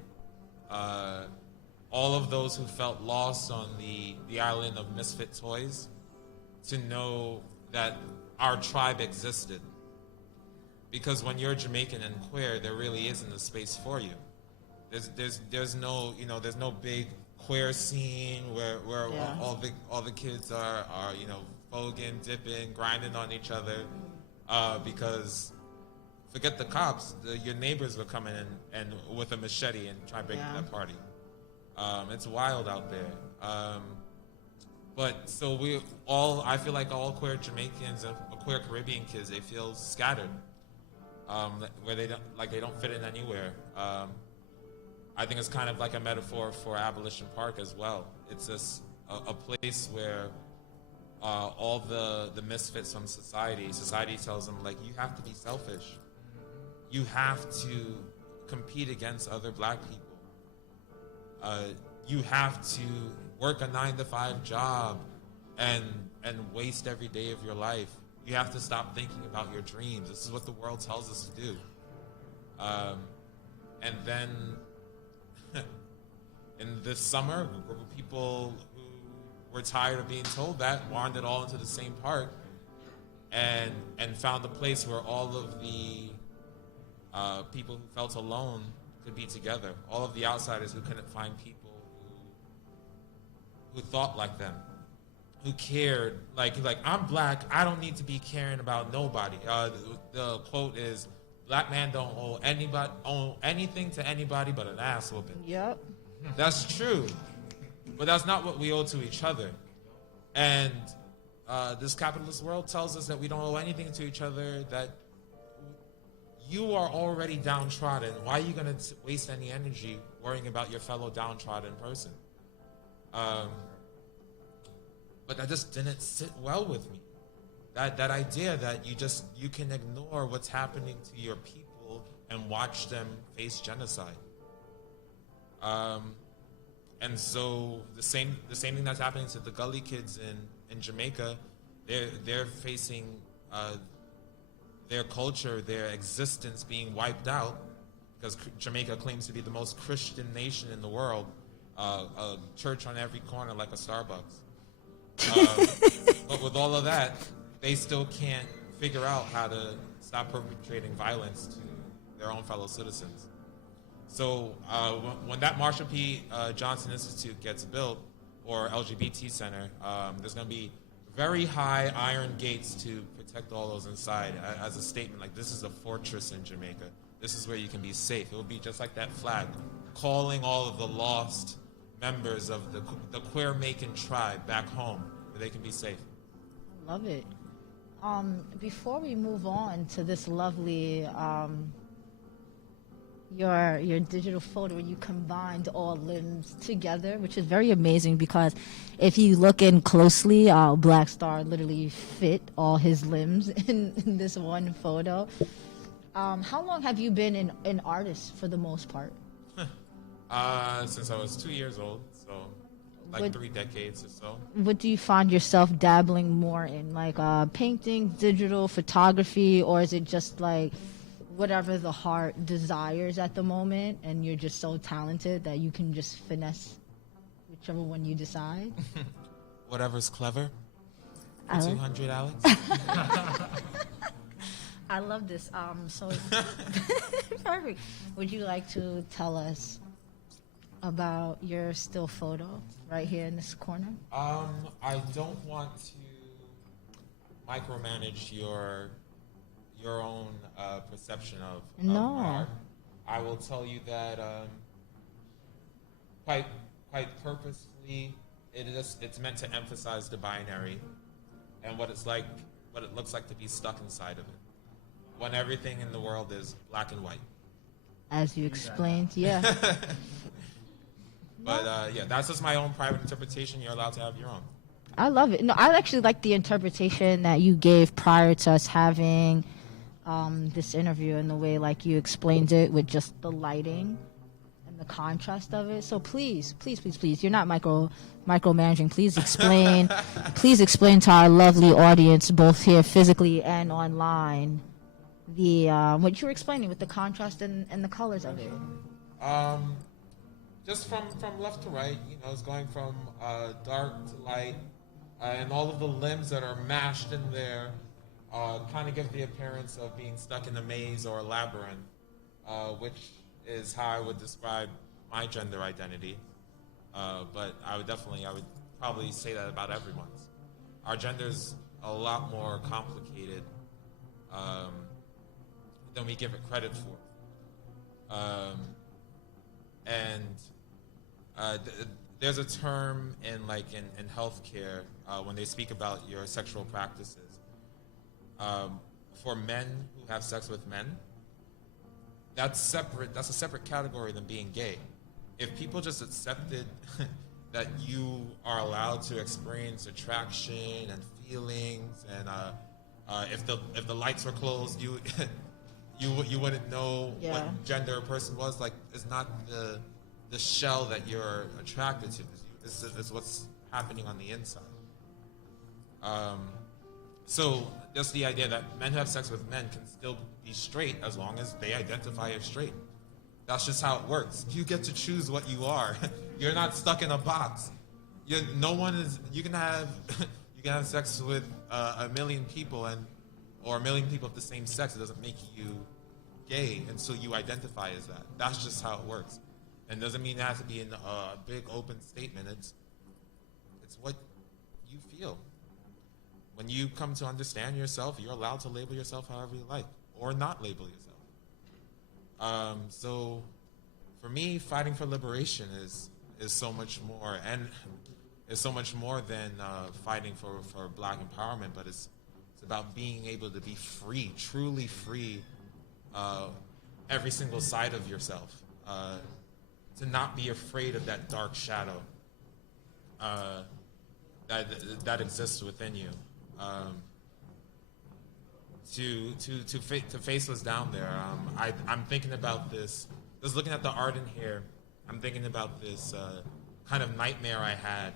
all of those who felt lost on the island of misfit toys to know that our tribe existed. Because when you're Jamaican and queer, there really isn't a space for you. There's no, you know, there's no big queer scene where all the kids are you know, voguing, dipping, grinding on each other, because forget the cops, your neighbors were coming in and with a machete and try to break that party. It's wild out there. But so I feel like all queer Jamaicans and queer Caribbean kids, they feel scattered. Where they don't fit in anywhere. I think it's kind of like a metaphor for Abolition Park as well. It's just a place where all the misfits from society tells them, like, you have to be selfish. You have to compete against other Black people. You have to work a 9-to-5 job and waste every day of your life. You have to stop thinking about your dreams. This is what the world tells us to do. And then in this summer, a group of people who were tired of being told that wandered all into the same park and found a place where all of the people who felt alone could be together. All of the outsiders who couldn't find people who thought like them, who cared, like I'm Black, I don't need to be caring about nobody. The quote is, Black man don't owe anything to anybody but an ass whooping. Yep. That's true, but that's not what we owe to each other. And this capitalist world tells us that we don't owe anything to each other, that you are already downtrodden. Why are you going to waste any energy worrying about your fellow downtrodden person? But that just didn't sit well with me. That idea that you can ignore what's happening to your people and watch them face genocide. And so the same thing that's happening to the gully kids in Jamaica, they're facing their culture, their existence being wiped out because Jamaica claims to be the most Christian nation in the world, a church on every corner like a Starbucks. But with all of that, they still can't figure out how to stop perpetrating violence to their own fellow citizens. So when that Marshall P. Johnson Institute gets built, or LGBT Center, there's going to be very high iron gates to protect all those inside as a statement, like this is a fortress in Jamaica. This is where you can be safe. It will be just like that flag, calling all of the lost members of the queer-making tribe back home where they can be safe. I love it. Before we move on to this lovely your digital photo where you combined all limbs together, which is very amazing because if you look in closely, Black Star literally fit all his limbs in this one photo. How long have you been an artist for the most part? Since I was 2 years old, so like 3 decades or so. What do you find yourself dabbling more in, like painting, digital, photography, or is it just like whatever the heart desires at the moment and you're just so talented that you can just finesse whichever one you decide? Whatever's clever. I love- 200, Alex. I love this. So perfect. Would you like to tell us about your still photo right here in this corner? I don't want to micromanage your own perception of No. my art. I will tell you that quite purposefully, it's meant to emphasize the binary and what it looks like to be stuck inside of it, when everything in the world is black and white. As you explained, yeah. But yeah, that's just my own private interpretation. You're allowed to have your own. I love it. No, I actually like the interpretation that you gave prior to us having this interview and the way like you explained it with just the lighting and the contrast of it. So please, you're not micromanaging. Please explain. Please explain to our lovely audience, both here physically and online, the what you were explaining with the contrast and the colors of it. Just from left to right, it's going from dark to light, and all of the limbs that are mashed in there kind of give the appearance of being stuck in a maze or a labyrinth, which is how I would describe my gender identity. But I would probably say that about everyone's. Our gender's a lot more complicated than we give it credit for. There's a term in healthcare when they speak about your sexual practices. For men who have sex with men, that's separate. That's a separate category than being gay. If people just accepted that you are allowed to experience attraction and feelings, and if the lights were closed, you you wouldn't know what gender a person was. Like, it's not the shell that you're attracted to. It's what's happening on the inside. So just the idea that men who have sex with men can still be straight as long as they identify as straight. That's just how it works. You get to choose what you are. You're not stuck in a box. You can have sex with a million people or a million people of the same sex. It doesn't make you gay until you identify as that. That's just how it works. And doesn't mean it has to be in a big open statement. It's what you feel. When you come to understand yourself, you're allowed to label yourself however you like, or not label yourself. So, for me, fighting for liberation is so much more, and it's so much more than fighting for Black empowerment. But it's about being able to be free, truly free, every single side of yourself. To not be afraid of that dark shadow. that exists within you. To face what's down there. I'm thinking about this. Just looking at the art in here, I'm thinking about this kind of nightmare I had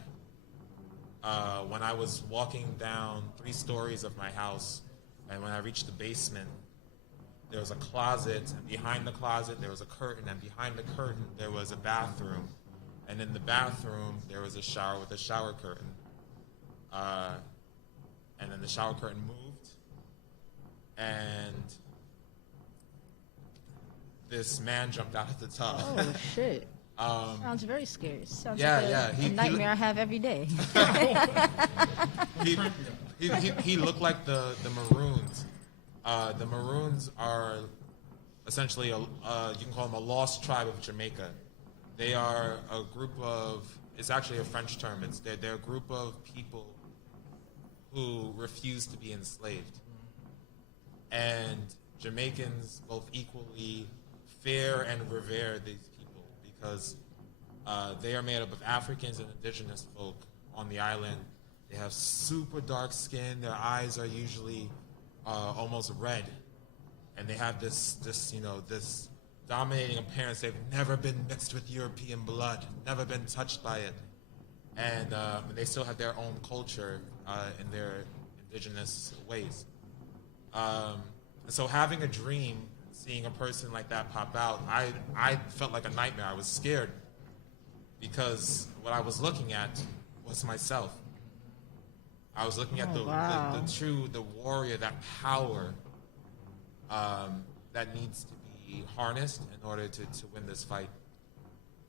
when I was walking down 3 stories of my house, and when I reached the basement, there was a closet, and behind the closet there was a curtain, and behind the curtain there was a bathroom, and in the bathroom there was a shower with a shower curtain, and then the shower curtain moved, and this man jumped out of the tub. Oh shit! Sounds very scary. Sounds yeah, like yeah. a nightmare I have every day. He looked like the Maroons. The Maroons are essentially you can call them a lost tribe of Jamaica. They are a group of, it's actually a French term. They're a group of people who refuse to be enslaved. And Jamaicans both equally fear and revere these people because they are made up of Africans and indigenous folk on the island. They have super dark skin. Their eyes are usually almost red, and they have this dominating appearance. They've never been mixed with European blood, never been touched by it, and they still have their own culture in their indigenous ways. So having a dream, seeing a person like that pop out, I felt like a nightmare. I was scared because what I was looking at was myself. I was looking at the warrior, that power that needs to be harnessed in order to win this fight,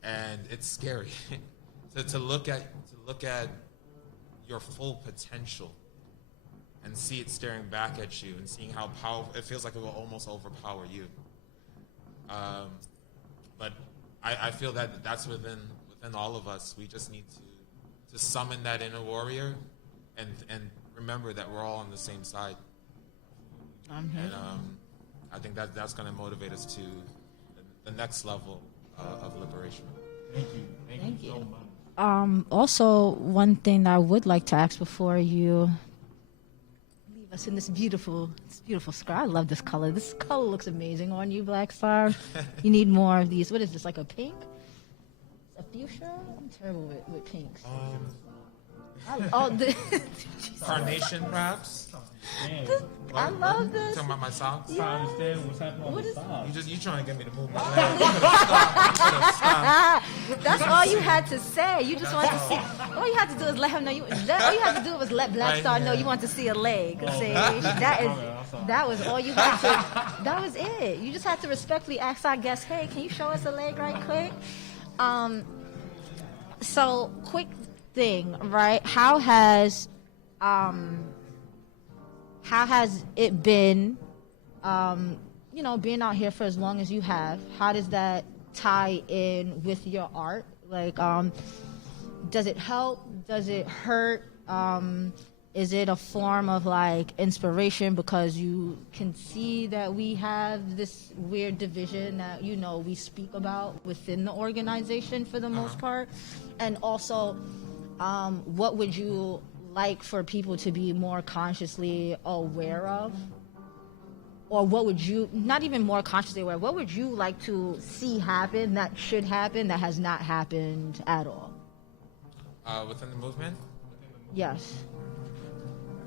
and it's scary to look at your full potential and see it staring back at you and seeing how powerful it feels like it will almost overpower you. But I feel that that's within all of us. We just need to summon that inner warrior and remember that we're all on the same side. And I think that's going to motivate us to the next level of liberation. Thank you so much. Also, one thing that I would like to ask before you leave us in this beautiful scar. I love this color. This color looks amazing on you, Black Star. You need more of these. What is this, like a pink? A fuchsia? I'm terrible with pinks. Carnation, perhaps? I love this. Talking about my socks? I understand what's happening on What the is- side. You trying to get me to move my leg? You could've stopped. That's all you had to say. You just wanted to see. All you had to do is let him know you. All you had to do was let Black Star know you want to see a leg. See, that was all you had to. That was it. You just had to respectfully ask our guest, "Hey, can you show us a leg right quick?" So quick thing, right? How has it been? Being out here for as long as you have, how does that tie in with your art? Like, does it help? Does it hurt? Is it a form of like inspiration because you can see that we have this weird division that we speak about within the organization for the most part? And also, what would you like for people to be more consciously aware of? Or what would you, not even more consciously aware, what would you like to see happen that should happen that has not happened at all? Within the movement? Yes.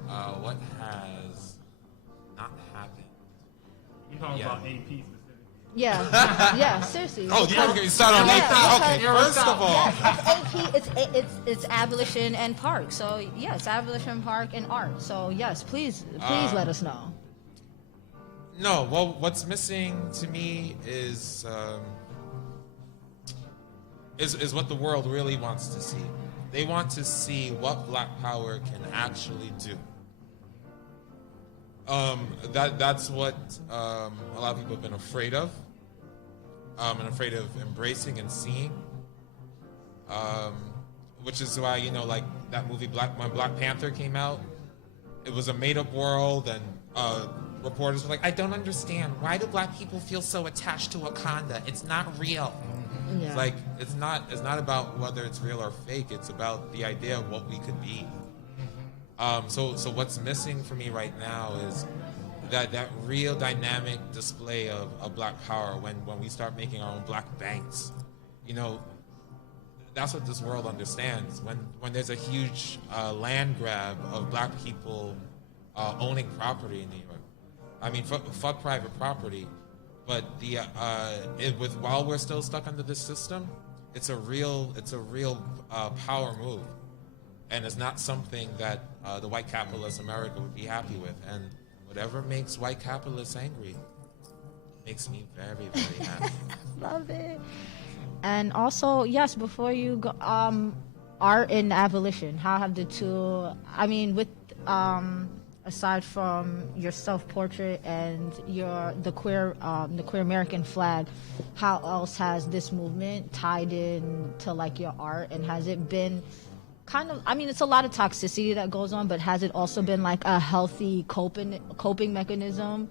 What has not happened? You're talking Yeah. about AP specifically. Yeah. Yeah, seriously. Oh, you're going to start on Yeah, AP? Okay, because- first of all. Yes, it's AP, it's abolition and park. So yes, abolition, park, and art. So yes, please let us know. No, well, what's missing to me is what the world really wants to see. They want to see what Black Power can actually do. That's what a lot of people have been afraid of, and afraid of embracing and seeing. Which is why, like that movie when Black Panther came out, it was a made-up world, and reporters were like, I don't understand. Why do Black people feel so attached to Wakanda? It's not real. Yeah. It's like it's not about whether it's real or fake. It's about the idea of what we could be. So what's missing for me right now is that real dynamic display of black power when we start making our own black banks. You know, that's what this world understands. When there's a huge land grab of black people owning property in New York. I mean, fuck private property, but while we're still stuck under this system, it's a real power move, and it's not something that the white capitalist America would be happy with. And whatever makes white capitalists angry makes me very, very happy. Love it. And also, yes, before you go, art and abolition. How have the two? I mean, with aside from your self-portrait and the queer American flag, how else has this movement tied in to like your art? And has it been kind of? I mean, it's a lot of toxicity that goes on, but has it also been like a healthy coping mechanism?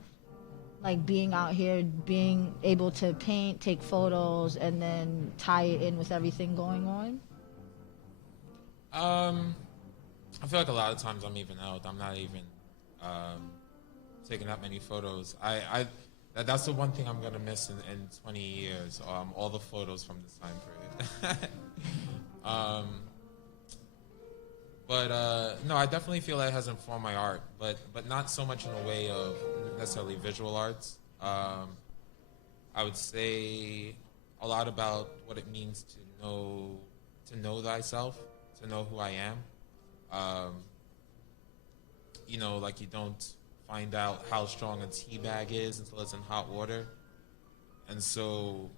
Like being out here, being able to paint, take photos, and then tie it in with everything going on? I feel like a lot of times I'm even out. I'm not even taking that many photos. That's the one thing I'm gonna miss in 20 years. All the photos from this time period. But no, I definitely feel that it has informed my art, but not so much in a way of necessarily visual arts. I would say a lot about what it means to know thyself, to know who I am. You know, like you don't find out how strong a tea bag is until it's in hot water. And so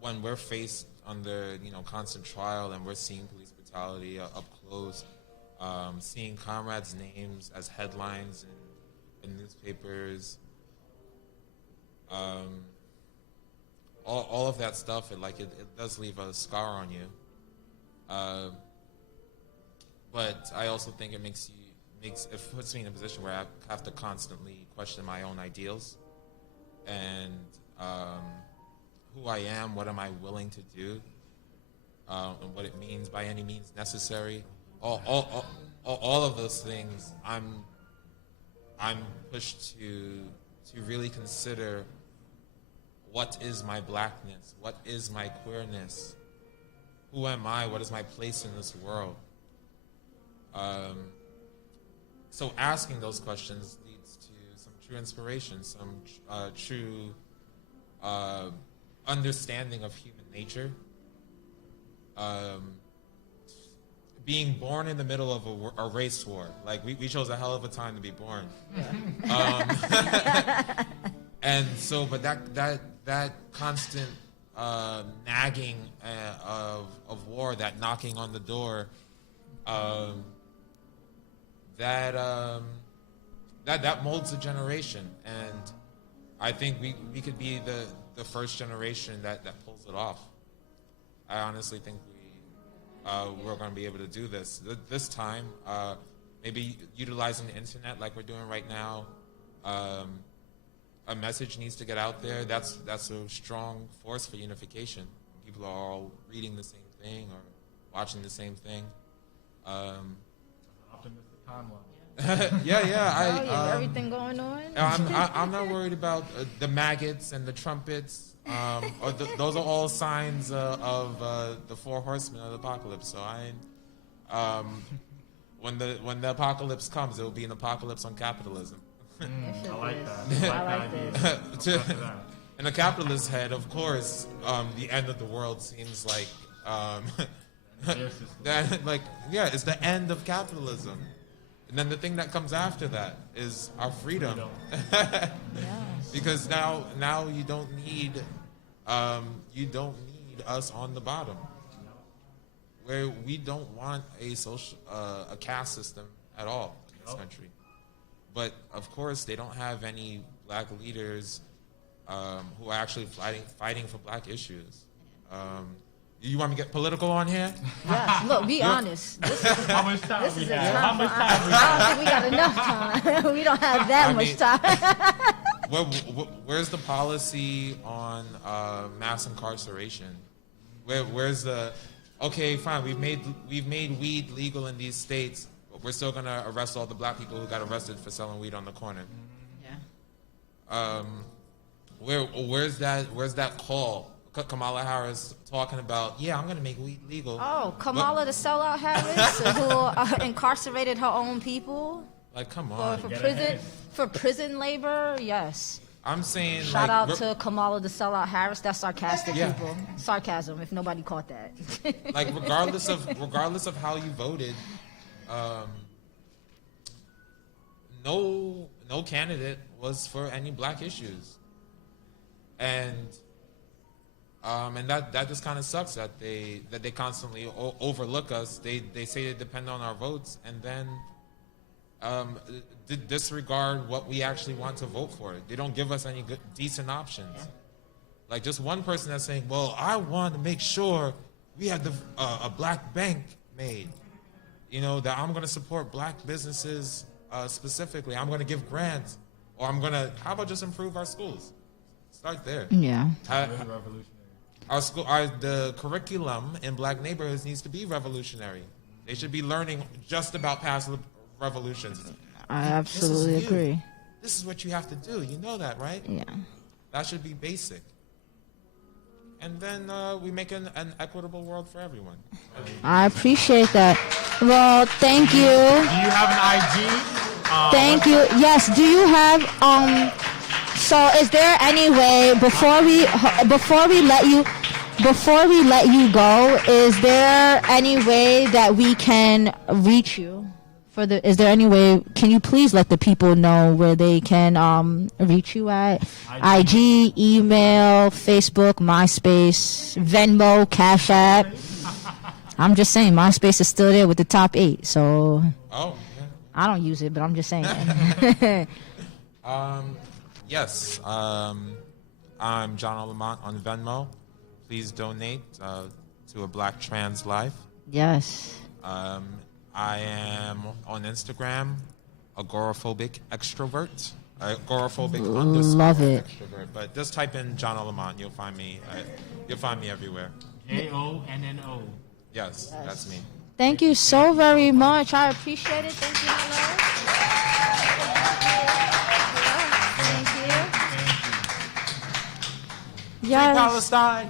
when we're faced under, constant trial and we're seeing police brutality up close, seeing comrades' names as headlines in newspapers, all of that stuff, it does leave a scar on you. But I also think it puts me in a position where I have to constantly question my own ideals and who I am, what am I willing to do, and what it means by any means necessary. All of those things, I'm pushed to really consider what is my blackness, what is my queerness, who am I, what is my place in this world. So asking those questions leads to some true inspiration, some true understanding of human nature. Being born in the middle of a race war, like we chose a hell of a time to be born. And so, but that constant nagging of war, that knocking on the door, that molds a generation, and I think we could be the first generation that pulls it off. I honestly think we're going to be able to do this time. Maybe utilizing the internet like we're doing right now. A message needs to get out there. That's a strong force for unification. People are all reading the same thing or watching the same thing. Optimistic timeline. Yeah. Everything going on. I'm not worried about the maggots and the trumpets. Those are all signs of the four horsemen of the apocalypse. So when the apocalypse comes, it will be an apocalypse on capitalism. I like that. I like that idea. In a capitalist head, of course, the end of the world seems like it's the end of capitalism. And then the thing that comes after that is our freedom. Because now you don't need us on the bottom. Where we don't want a caste system at all in this country. But of course, they don't have any black leaders who are actually fighting for black issues. You want me to get political on here? Yes. Look, be honest. How much time we have? How much time? I don't think we got enough time. We don't have that much time. Where's the policy on mass incarceration? Where's the? Okay, fine. We've made weed legal in these states. we're still gonna arrest all the black people who got arrested for selling weed on the corner. Yeah. Where's that call? Kamala Harris talking about, yeah, I'm gonna make weed legal. Oh, Kamala the sellout Harris, who incarcerated her own people Like, come on. for prison labor. Yes. I'm saying, Shout out to Kamala the sellout Harris. That's sarcastic, Yeah. people. Sarcasm. If nobody caught that. like regardless of how you voted, no candidate was for any black issues, and that just kind of sucks that they constantly overlook us. They say they depend on our votes, and then disregard what we actually want to vote for. They don't give us any good, decent options. Yeah. Like just one person that's saying, well, I want to make sure we have a black bank made. You know, that I'm going to support black businesses specifically. I'm going to give grants. Or how about just improve our schools? Start there. Yeah. The curriculum in black neighborhoods needs to be revolutionary. They should be learning just about past revolutions. I absolutely agree. This is what you have to do. You know that, right? Yeah. That should be basic. And then we make an equitable world for everyone. I appreciate that. Well, thank you. Do you have an IG? Thank you. Yes. Do you have So, is there any way before we let you go? Is there any way that we can reach you? Is there any way? Can you please let the people know where they can reach you at? IG, email, Facebook, MySpace, Venmo, Cash App. I'm just saying, MySpace is still there with the top 8. So I don't use it, but I'm just saying. Yes, I'm John Olamont on Venmo. Please donate to a Black trans life. Yes. I am on Instagram, agoraphobic extrovert. Agoraphobic Love it. extrovert. But just type in John Olamont, you'll find me. You'll find me everywhere. JONNO. Yes, that's me. Thank you so very much. I appreciate it. Thank you, hello. Thank you. Yes. Palestine.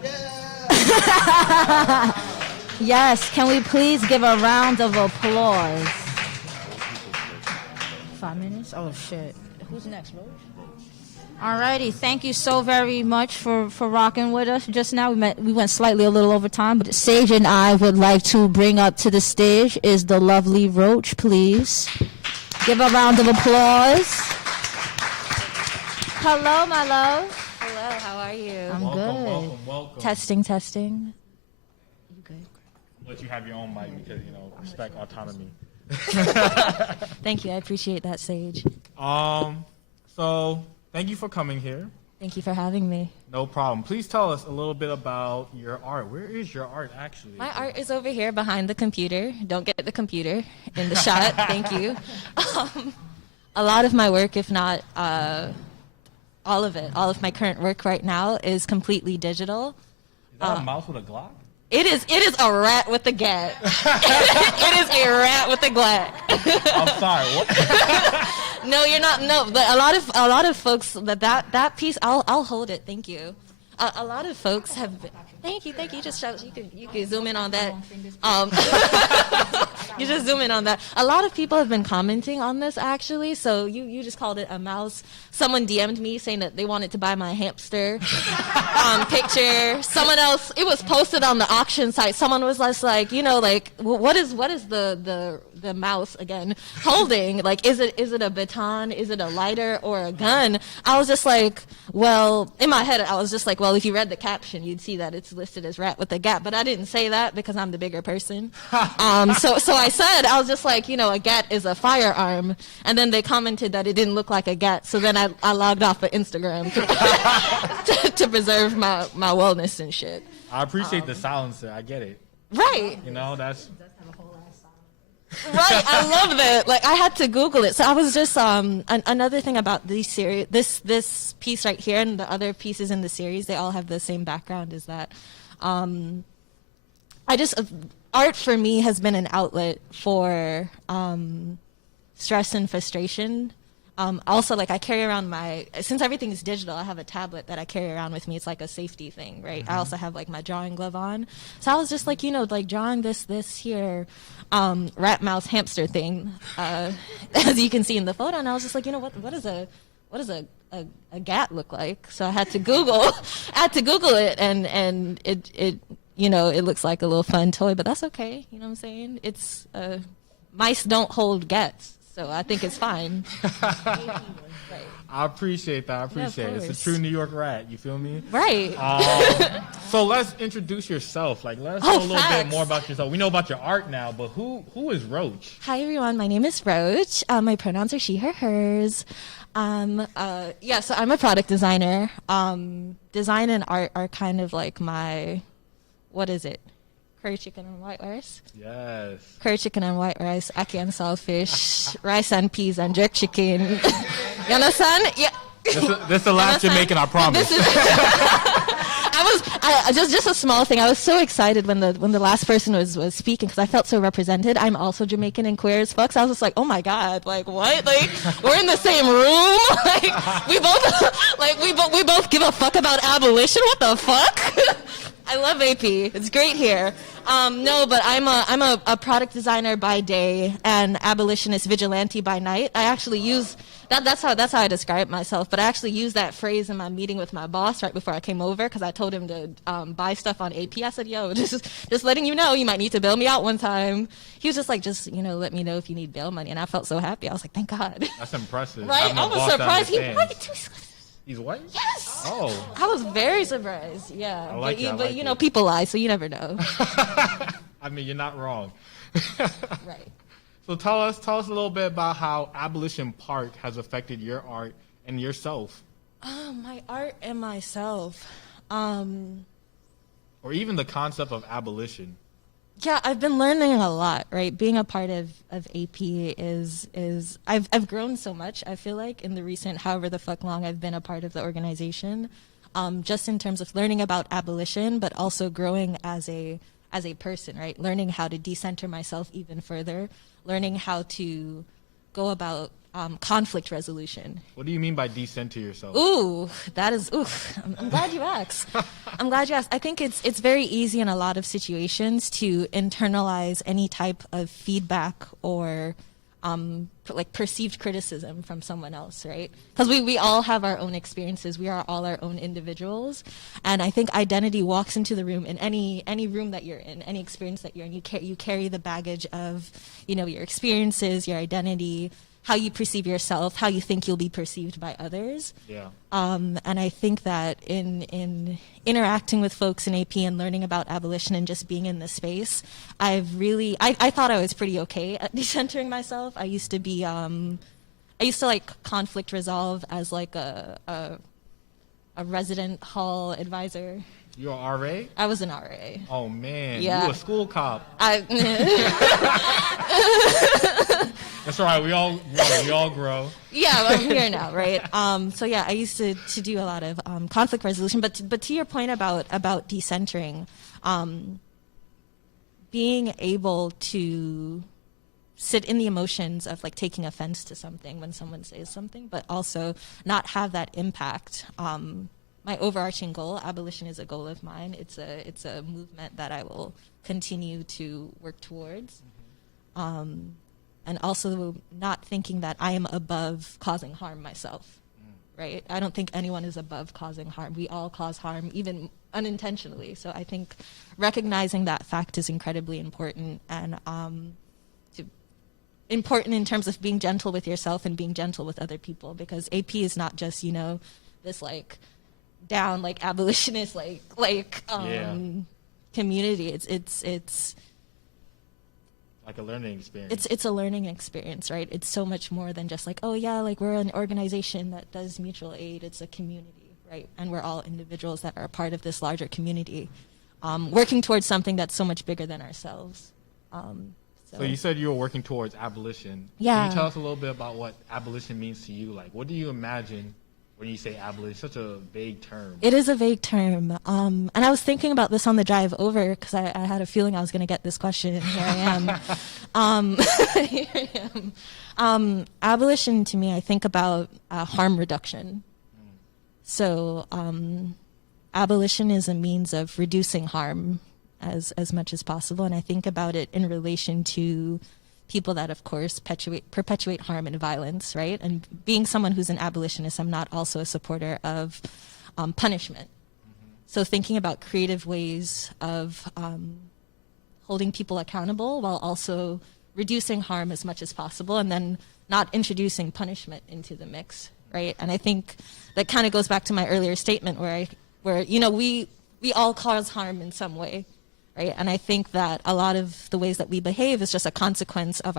Yes. Can we please give a round of applause? 5 minutes? Oh, shit. Who's next, Roach? Alrighty, thank you so very much for rocking with us just now. We went slightly a little over time, but Sage and I would like to bring up to the stage is the lovely Roach, please. Give a round of applause. Hello, my love. Hello, how are you? I'm good. Welcome. Testing. You good? Let you have your own mic because, respect autonomy. Thank you, I appreciate that, Sage. So thank you for coming here. Thank you for having me. No problem. Please tell us a little bit about your art. Where is your art, actually? My art is over here behind the computer. Don't get the computer in the shot. Thank you. A lot of my work, if not all of it, all of my current work right now is completely digital. Is that a mouse with a Glock? It is a rat with a gat. It is a rat with a Glock. I'm sorry. What? No, you're not. No, but a lot of folks that piece. I'll hold it. Thank you. A lot of folks have. Thank you. Just show, you can zoom in on that. You just zoom in on that. A lot of people have been commenting on this actually. So you just called it a mouse. Someone DM'd me saying that they wanted to buy my hamster picture. Someone else. It was posted on the auction site. Someone was just like, what is the mouse again holding? Like, is it a baton? Is it a lighter or a gun? I was just like, well, in my head I was just like, well, if you read the caption, you'd see that it's listed as rat with a gat, but I didn't say that because I'm the bigger person. So I said, I was just like, a gat is a firearm, and then they commented that it didn't look like a gat, so then I logged off of Instagram to preserve my wellness and shit. I appreciate the silencer. I get it. Right. That's... Right, I love that. Like, I had to Google it. So I was just another thing about these series. This piece right here and the other pieces in the series, they all have the same background. Is that art for me has been an outlet for stress and frustration. Also, like I carry around since everything is digital, I have a tablet that I carry around with me. It's like a safety thing, right? I also have like my drawing glove on. So I was just like, like drawing this here rat, mouse, hamster thing, as you can see in the photo. And I was just like, what does a gat look like? So I had to Google, it, and it it looks like a little fun toy, but that's okay. You know what I'm saying? It's mice don't hold gats. So I think it's fine. Right. I appreciate that. I appreciate it. It's a true New York rat. You feel me? Right. So let's introduce yourself. Like, let us know a little facts. bit more about yourself. We know about your art now, but who is Roach? Hi, everyone. My name is Roach. My pronouns are she, her, hers. So I'm a product designer. Design and art are kind of like my, what is it? Curry chicken and white rice. Yes. Curry chicken and white rice, ackee and saltfish, rice and peas and jerk chicken. You understand? Yeah. This is the last Jamaican, I promise. Just a small thing. I was so excited when the last person was speaking because I felt so represented. I'm also Jamaican and queer as fuck. So I was just like, oh my god, like what? Like we're in the same room. Like we both give a fuck about abolition. What the fuck? I love AP. It's great here. No, but I'm a product designer by day and abolitionist vigilante by night. I actually use that's how I describe myself. But I actually used that phrase in my meeting with my boss right before I came over because I told him to buy stuff on AP. I said, "Yo, just letting you know, you might need to bail me out one time." He was just like, let me know if you need bail money, and I felt so happy. I was like, "Thank God." That's impressive. Right? I was surprised. He understands. He's white? Yes. Oh. I was very surprised. Yeah. I like it. But people lie, so you never know. I mean, you're not wrong. Right. So tell us a little bit about how Abolition Park has affected your art and yourself. My art and myself. Or even the concept of abolition. Yeah, I've been learning a lot, right? Being a part of AP is I've grown so much, I feel like, in the recent however the fuck long I've been a part of the organization. Just in terms of learning about abolition, but also growing as a person, right? Learning how to decenter myself even further, learning how to go about conflict resolution. What do you mean by decenter yourself? Ooh, that is, I'm glad you asked. I think it's very easy in a lot of situations to internalize any type of feedback or like perceived criticism from someone else, right? Because we all have our own experiences. We are all our own individuals. And I think identity walks into the room in any room that you're in, any experience that you're in. You carry the baggage of, your experiences, your identity, how you perceive yourself, how you think you'll be perceived by others. Yeah. And I think that in interacting with folks in AP and learning about abolition and just being in the space, I thought I was pretty okay at decentering myself. I used to like conflict resolve as like a resident hall advisor. You're an RA? I was an RA. Oh man, Yeah. you a school cop. That's all right. We all grow. Yeah, I'm here now, right? So yeah, I used to do a lot of conflict resolution, but to your point about decentering, being able to sit in the emotions of like taking offense to something when someone says something, but also not have that impact. My overarching goal, abolition is a goal of mine. It's a movement that I will continue to work towards. And also not thinking that I am above causing harm myself, right? I don't think anyone is above causing harm. We all cause harm, even unintentionally. So I think recognizing that fact is incredibly important, and important in terms of being gentle with yourself and being gentle with other people, because AP is not just, this like down like abolitionist community. It's like a learning experience. It's a learning experience, right? It's so much more than just like, oh yeah, like we're an organization that does mutual aid. It's a community, right? And we're all individuals that are a part of this larger community, working towards something that's so much bigger than ourselves. So you said you were working towards abolition. Yeah. Can you tell us a little bit about what abolition means to you? Like, what do you imagine when you say abolition? Such a vague term. It is a vague term. And I was thinking about this on the drive over because I had a feeling I was going to get this question. And here I am. Here I am. Abolition, to me, I think about harm reduction. So abolition is a means of reducing harm as much as possible. And I think about it in relation to people that, of course, perpetuate harm and violence, right? And being someone who's an abolitionist, I'm not also a supporter of punishment. So thinking about creative ways of holding people accountable while also reducing harm as much as possible, and then not introducing punishment into the mix, right? And I think that kind of goes back to my earlier statement where we all cause harm in some way. Right? And I think that a lot of the ways that we behave is just a consequence of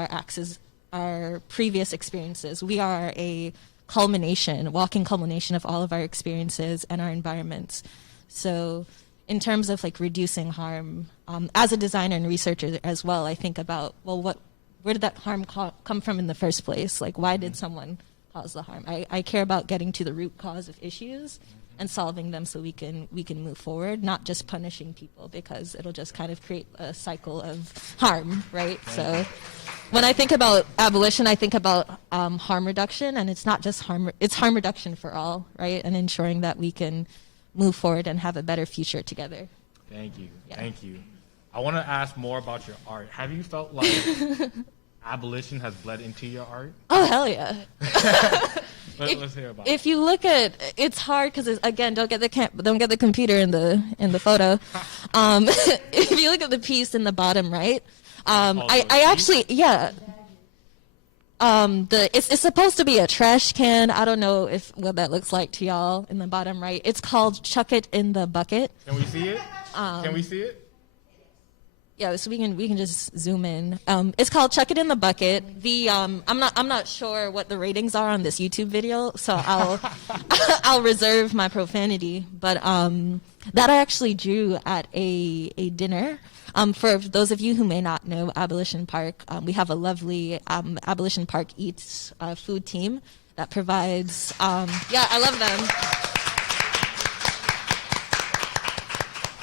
our previous experiences. We are a walking culmination of all of our experiences and our environments. So in terms of like reducing harm, as a designer and researcher as well, I think about, well, where did that harm come from in the first place? Like, why did someone cause the harm? I care about getting to the root cause of issues and solving them so we can move forward, not just punishing people, because it'll just kind of create a cycle of harm, right? So when I think about abolition, I think about harm reduction, and it's not just it's harm reduction for all, right? And ensuring that we can move forward and have a better future together. Thank you. Yeah. Thank you. I want to ask more about your art. Have you felt like abolition has bled into your art? Oh, hell yeah. Let's hear about it. If you look at, it's hard because again, don't get the computer in the photo. If you look at the piece in the bottom right, I actually it's supposed to be a trash can. I don't know what that looks like to y'all in the bottom right. It's called "Chuck It in the Bucket." Can we see it? Can we see it? Yeah, so we can just zoom in. It's called "Chuck It in the Bucket." I'm not sure what the ratings are on this YouTube video, so I'll reserve my profanity. But that I actually drew at a dinner. For those of you who may not know Abolition Park, we have a lovely Abolition Park Eats food team that provides. I love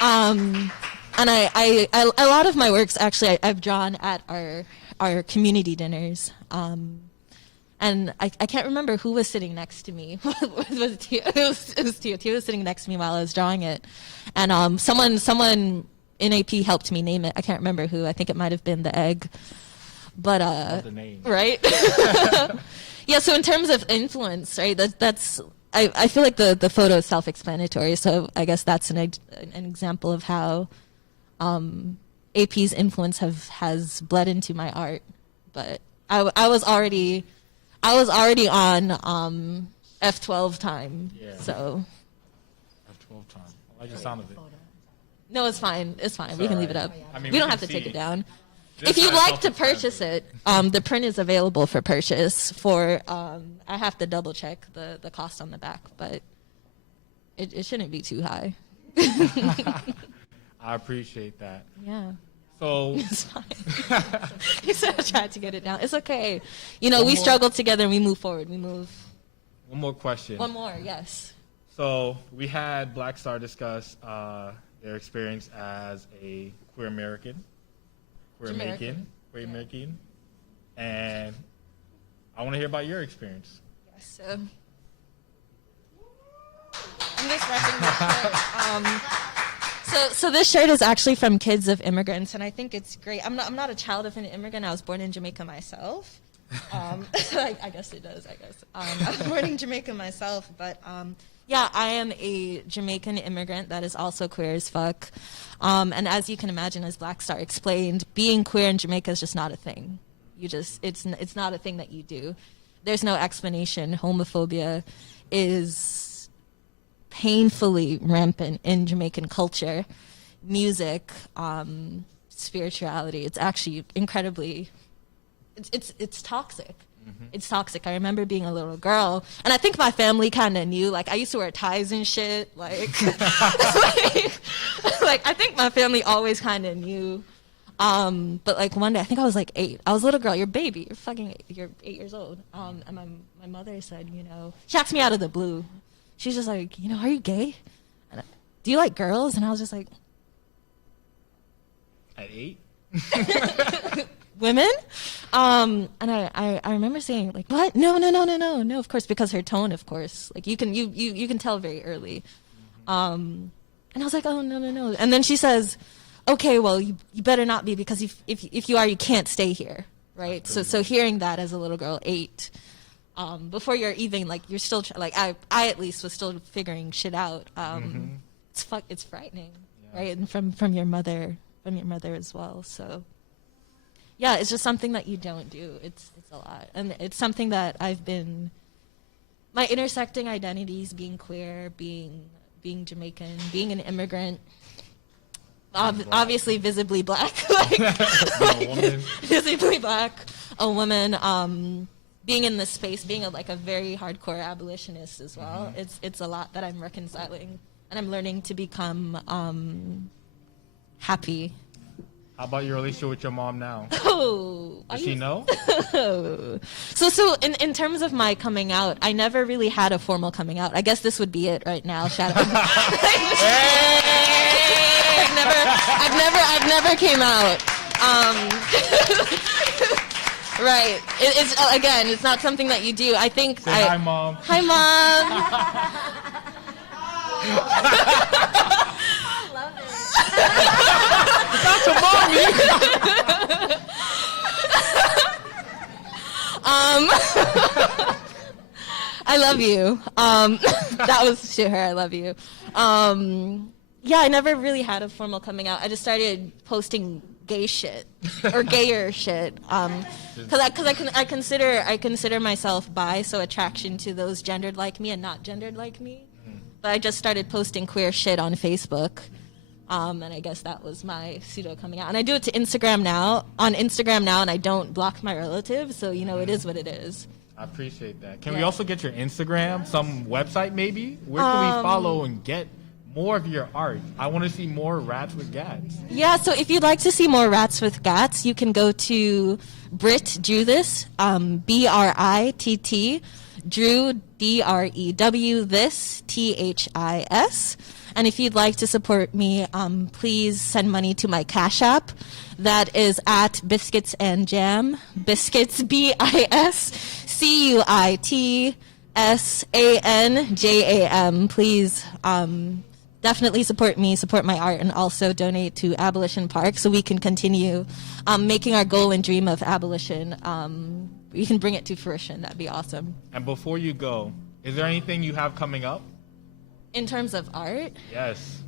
them. And I a lot of my works actually I've drawn at our community dinners. And I can't remember who was sitting next to me. It was Tio. Tio was sitting next to me while I was drawing it. And someone in AP helped me name it. I can't remember who. I think it might have been the egg. But the name. Right? Yeah, so in terms of influence, right? That's I feel like the photo is self-explanatory. So I guess that's an example of how AP's influence has bled into my art. But I was already on F12 time. Yeah. So F12 time. I like the sound of it. no, it's fine. It's fine. We can leave it up. I mean, we don't can have to see take it down. This If you'd guy's like to purchase it, the print is available for purchase for, I have to double check the cost on the back, but it shouldn't be too high. I appreciate that. Yeah. So It's fine. He said I tried to get it down. It's okay. We more. struggle together and we move forward. We move. one more question. One more, yes. So we had Black Star discuss their experience as a queer American, and I want to hear about your experience. Yes. I'm just wrapping this shirt. So this shirt is actually from Kids of Immigrants, and I think it's great. I'm not a child of an immigrant. I was born in Jamaica myself. I guess it does. I was born in Jamaica myself, but yeah, I am a Jamaican immigrant that is also queer as fuck. And as you can imagine, as Black Star explained, being queer in Jamaica is just not a thing. It's not a thing that you do. There's no explanation. Homophobia is painfully rampant in Jamaican culture, music, spirituality. It's actually incredibly, it's toxic. It's toxic. I remember being a little girl, and I think my family kind of knew. Like, I used to wear ties and shit. Like, I think my family always kind of knew. But like one day, I think I was like 8. I was a little girl. You're a baby. You're 8 years old. And my mother said, she asked me out of the blue. she's just like, are you gay? And do you like girls? And I was just like, At 8? women? And I remember saying like, what? No, of course, because her tone, of course, like you can tell very early. And I was like, oh, no. And then she says, okay, well, you better not be, because if you are, you can't stay here, right? So hearing that as a little girl, 8, before you're even, like, you're still, I at least was still figuring shit out. It's frightening, right? And from your mother as well, so. Yeah, it's just something that you don't do. It's a lot. And it's something that my intersecting identities, being queer, being Jamaican, being an immigrant, obviously visibly black, visibly black, a woman, being in this space, being a very hardcore abolitionist as well. It's a lot that I'm reconciling, and I'm learning to become happy. How about your relationship with your mom now? Oh, does she know? So in terms of my coming out, I never really had a formal coming out. I guess this would be it right now. Shout out. I've never came out. Right. It's not something that you do. I think. Say hi, Mom. Hi, Mom. That's a mommy. I love you. That was to her. I love you. Yeah, I never really had a formal coming out. I just started posting gay shit or gayer shit. Because I consider myself bi, so attraction to those gendered like me and not gendered like me. But I just started posting queer shit on Facebook. And I guess that was my pseudo coming out. And I do it to Instagram now, and I don't block my relatives, so, it is what it is. I appreciate that. Can we also get your Instagram, some website maybe? Where can we follow and get more of your art? I want to see more Rats with Gats. Yeah, so if you'd like to see more Rats with Gats, you can go to Brit Drew This, BRITT, Drew, DREW, this, THIS. And if you'd like to support me, please send money to my Cash App. That is at Biscuits and Jam. Biscuits, BISCUITSANJAM. Please definitely support me, support my art, and also donate to Abolition Park so we can continue making our goal and dream of abolition. We can bring it to fruition. That'd be awesome. And before you go, is there anything you have coming up? In terms of art? Yes.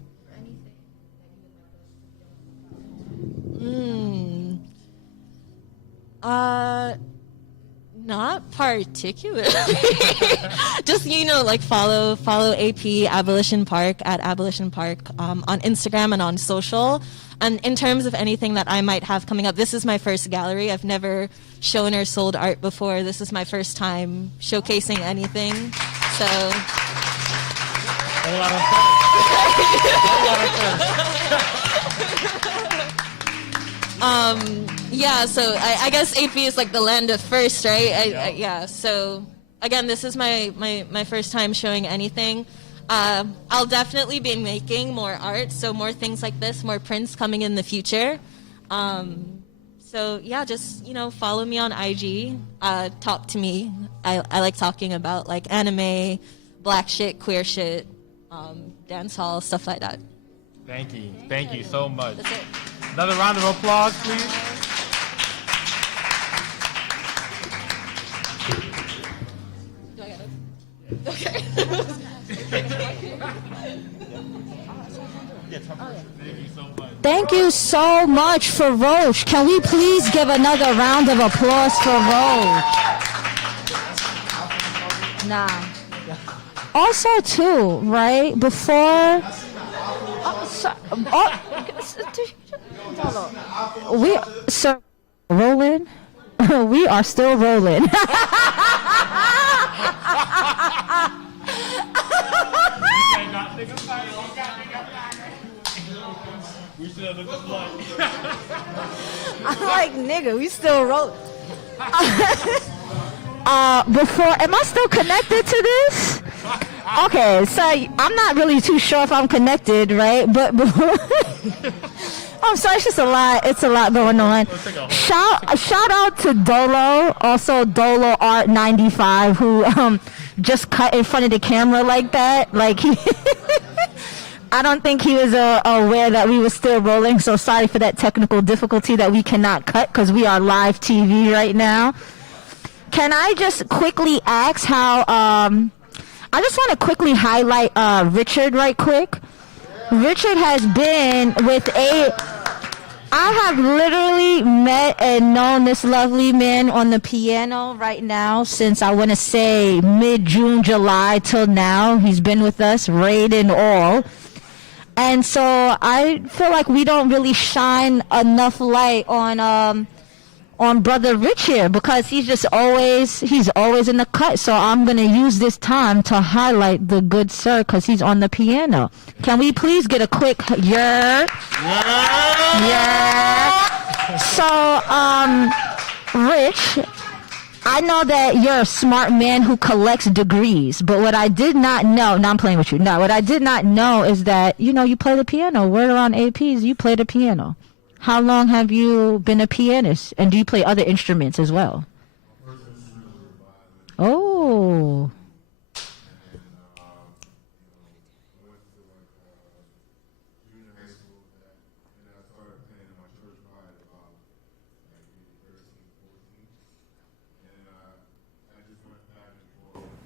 Not particularly. Just, follow AP Abolition Park at Abolition Park on Instagram and on social. And in terms of anything that I might have coming up, this is my first gallery. I've never shown or sold art before. This is my first time showcasing anything. So... Yeah, so I guess AP is like the land of first, right? Yeah, so again, this is my first time showing anything. I'll definitely be making more art, so more things like this, more prints coming in the future. So yeah, just, follow me on IG, talk to me. I like talking about like anime, black shit, queer shit, dance hall, stuff like that. Thank you so much. That's it. Another round of applause, please. Do I got it? Okay. Thank you so much for Roche. Can we please give another round of applause for Roche? Nah. Also, too, right, before... rolling? We are still rolling. I'm like, nigga, we still rolling. Before, am I still connected to this? Okay, so I'm not really too sure if I'm connected, right? But I'm sorry, it's just a lot. It's a lot going on. Shout out to Dolo, also Dolo Art 95, who just cut in front of the camera like that. Like he, I don't think he was aware that we were still rolling. So sorry for that technical difficulty that we cannot cut because we are live TV right now. Can I just quickly ask how? I just want to quickly highlight Richard right quick. Richard has been with I have literally met and known this lovely man on the piano right now since I want to say mid-June, July till now. He's been with us, raid and all. And so I feel like we don't really shine enough light on Brother Rich here because he's always in the cut. So I'm going to use this time to highlight the good sir because he's on the piano. Can we please get a quick yeah? Yeah. So, Rich, I know that you're a smart man who collects degrees, but what I did not know, now I'm playing with you. No, what I did not know is that, you play the piano. Word around APs, you play the piano. How long have you been a pianist? And do you play other instruments as well? Oh.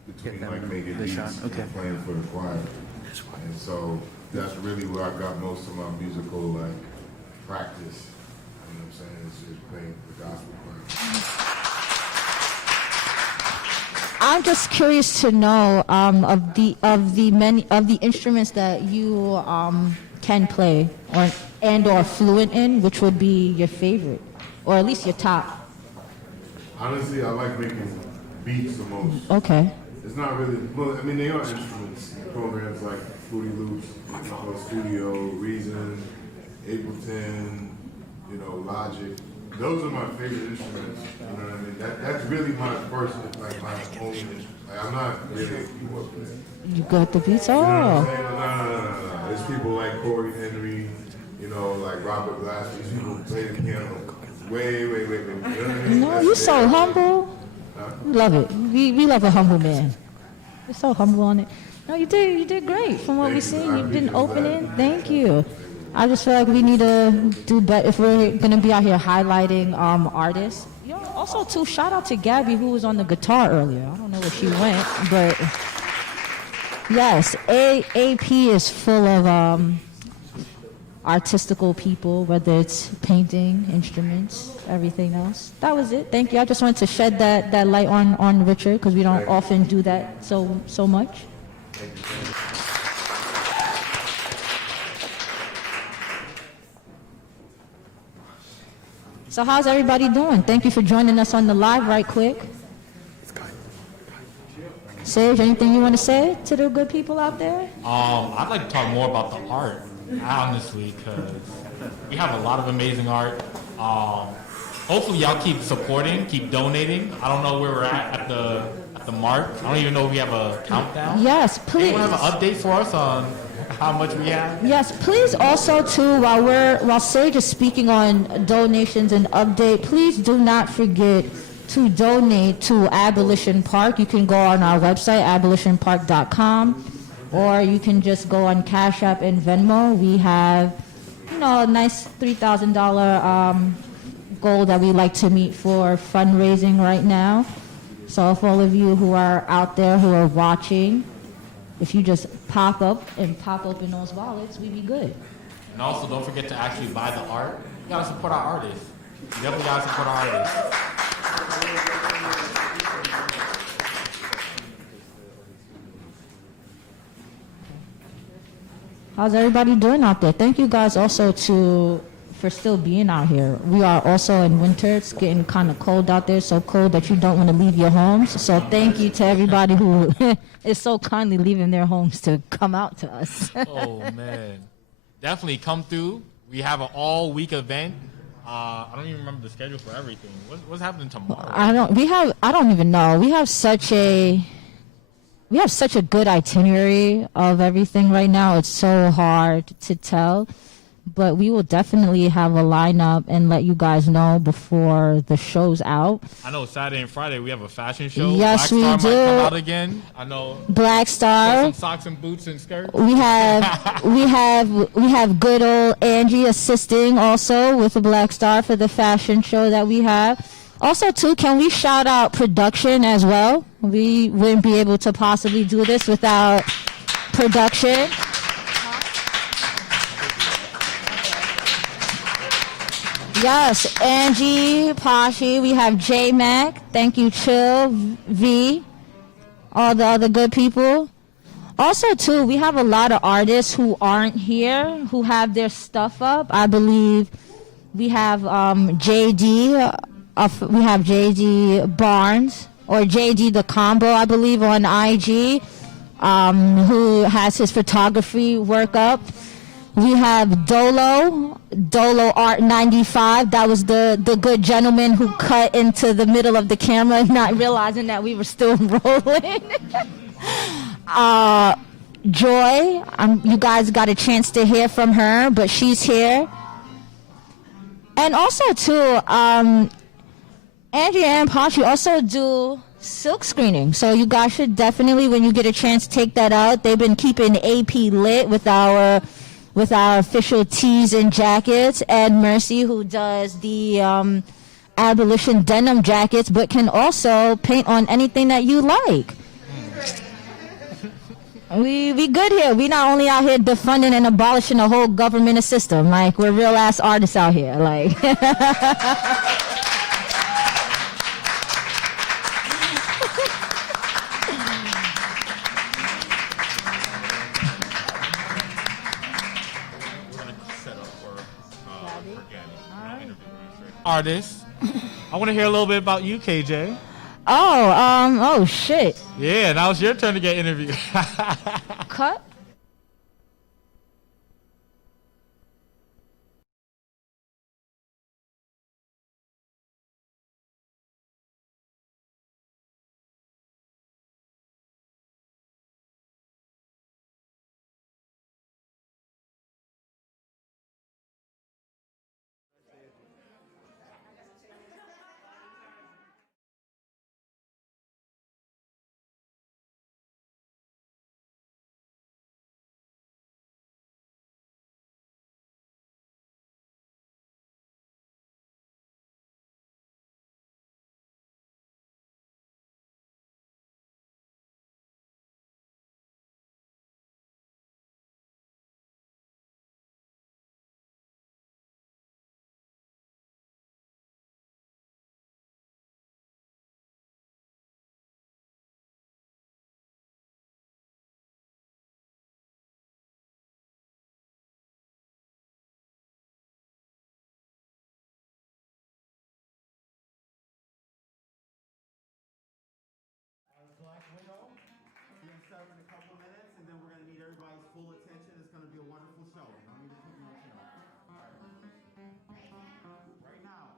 Between like making beats and playing for the choir. And so that's really where I got most of my musical practice. You know what I'm saying? It's just playing the gospel choir. I'm just curious to know of the instruments that you can play or fluent in, which would be your favorite, or at least your top. Honestly, I like making beats the most. Okay. It's not really, well, I mean, they are instruments. Programs like Fruity Loops, Studio, Reason, Ableton, Logic. Those are my favorite instruments. You know what I mean? That's really my first, my only instrument. I'm not really a keyboard player. You got the beats? You know what I'm Oh. saying? No. There's people like Corey Henry, like Robert Glass. These people play the piano way. You know what I mean? No, you're so humble. We love it. We love a humble man. You're so humble on it. No, you did great from what we've seen. You didn't open it. Thank you. I just feel like we need to do better if we're going to be out here highlighting artists. Also, too, shout out to Gabby who was on the guitar earlier. I don't know where she went, but yes, AP is full of artistical people, whether it's painting, instruments, everything else. That was it. Thank you. I just wanted to shed that light on Richard because we don't often do that so much. So how's everybody doing? Thank you for joining us on the live right quick. Sage, anything you want to say to the good people out there? I'd like to talk more about the art, honestly, because we have a lot of amazing art. Hopefully y'all keep supporting, keep donating. I don't know where we're at the mark. I don't even know if we have a countdown. Yes, please. Anyone have an update for us on how much we have? Yes, please also too, while Sage is speaking on donations and update, please do not forget to donate to Abolition Park. You can go on our website, abolitionpark.com, or you can just go on Cash App and Venmo. We have, a nice $3,000 goal that we like to meet for fundraising right now. So if all of you who are out there who are watching, if you just pop up and pop open those wallets, we'd be good. And also, don't forget to actually buy the art. You gotta support our artists. You definitely gotta support our artists. How's everybody doing out there? Thank you guys also for still being out here. We are also in winter. It's getting kind of cold out there, so cold that you don't want to leave your homes. So thank you to everybody who is so kindly leaving their homes to come out to us. Oh, man. Definitely come through. We have an all-week event. I don't even remember the schedule for everything. What's happening tomorrow? I don't even know. We have such a we have such a good itinerary of everything right now. It's so hard to tell, but we will definitely have a lineup and let you guys know before the show's out. I know Saturday and Friday we have a fashion show. Yes, Black Star we do. might come out again. I know. Black Star. Some socks and boots and skirts. We have good old Angie assisting also with the Black Star for the fashion show that we have. Also, too, can we shout out production as well? We wouldn't be able to possibly do this without production. Yes, Angie, Pashi, we have J-Mac, thank you, Chill, V, all the other good people. Also, too, we have a lot of artists who aren't here, who have their stuff up. I believe we have JD, we have JD Barnes, or JD The Combo, I believe, on IG, who has his photography work up. We have Dolo Art 95. That was the good gentleman who cut into the middle of the camera, not realizing that we were still rolling. Joy, you guys got a chance to hear from her, but she's here. And also, too, Andrea and Pachi also do silk screening. So you guys should definitely, when you get a chance, take that out. They've been keeping AP lit with our official tees and jackets, and Mercy, who does the Abolition denim jackets, but can also paint on anything that you like. We good here. We not only out here defunding and abolishing the whole government system. Like, we're real ass artists out here. Like. Artists. I want to hear a little bit about you, KJ. Oh shit. Yeah, now it's your turn to get interviewed. Cut. Black Widow. We're going to start in a couple minutes, and then we're going to need everybody's full attention. It's going to be a wonderful show. Let me just put you on right now.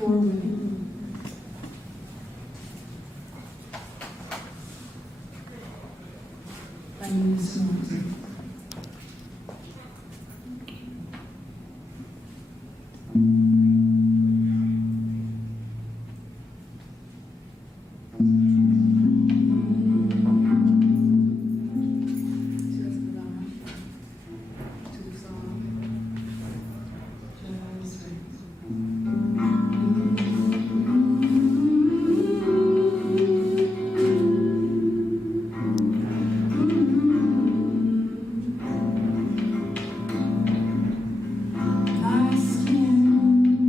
for women. By Nina Simone. My skin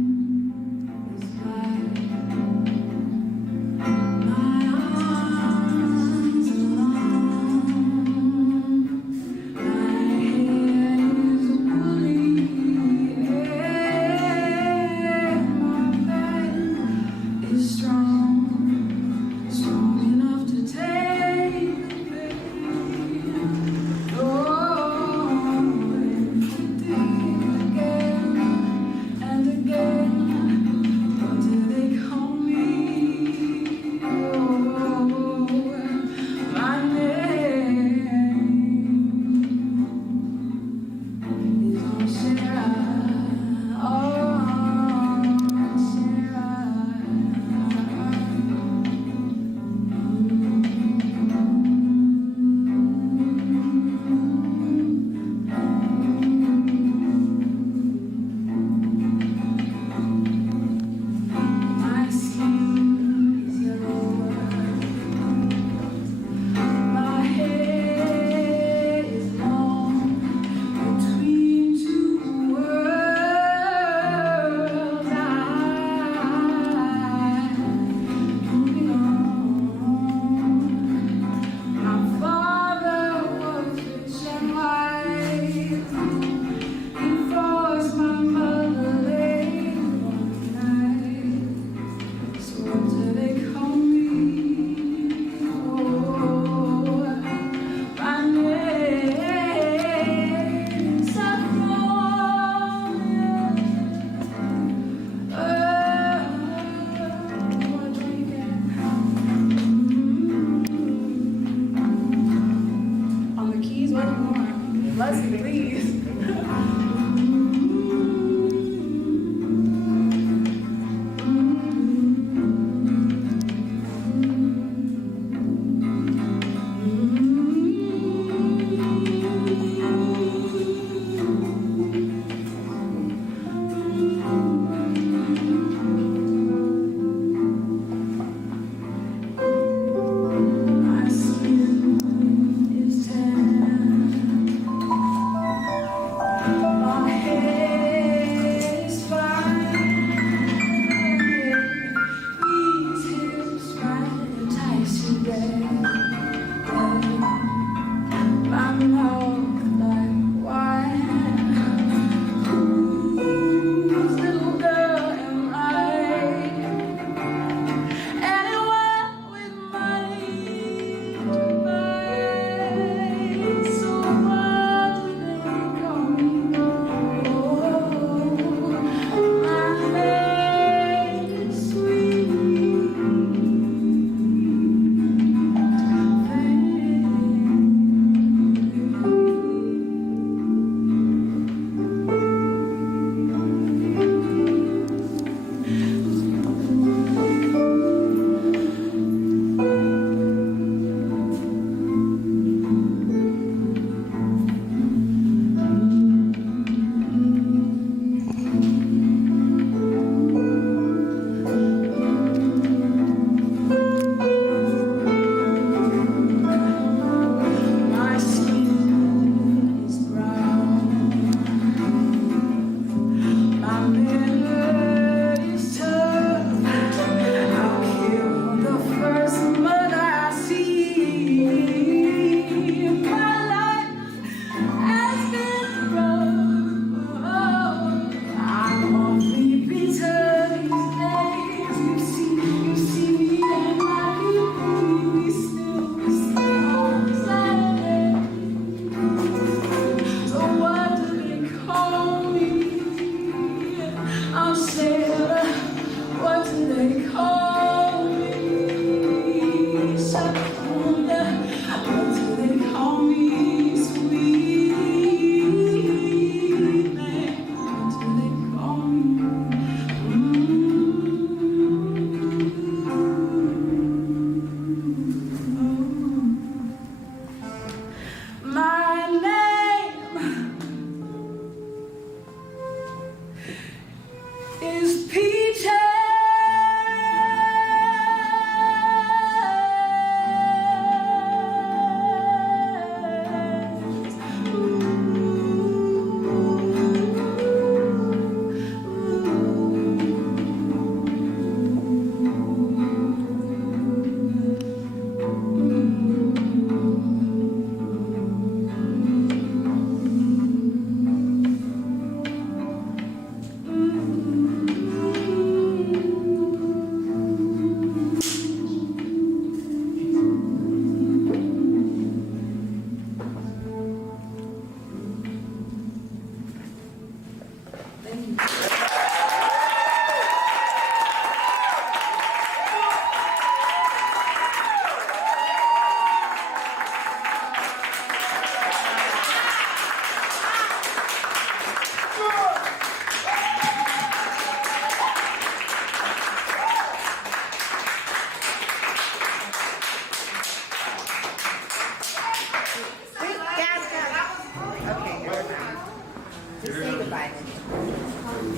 Just say goodbye.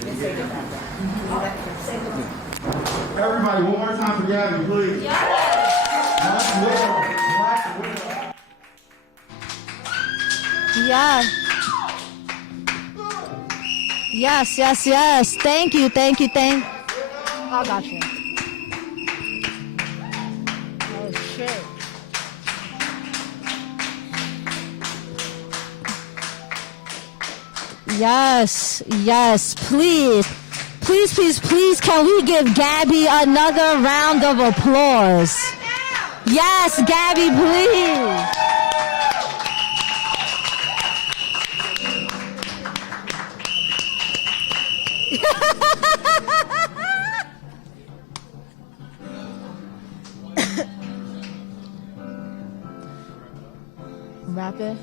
Just say goodbye. Say goodbye. Everybody, one more time for Gabby, please. Black widow. Black widow. Yeah. Yes, yes, yes. Thank you. I got you. Oh, shit. Yes, please. Please, can we give Gabby another round of applause? Yes, Gabby, please. Wrap it.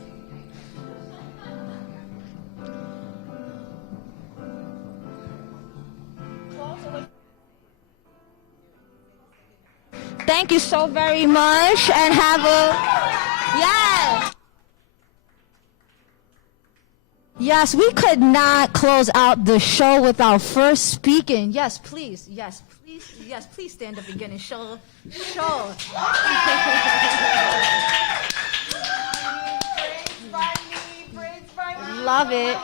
Thank you so very much and have a Yes, we could not close out the show without first speaking. Yes, please stand up again and show. Love it.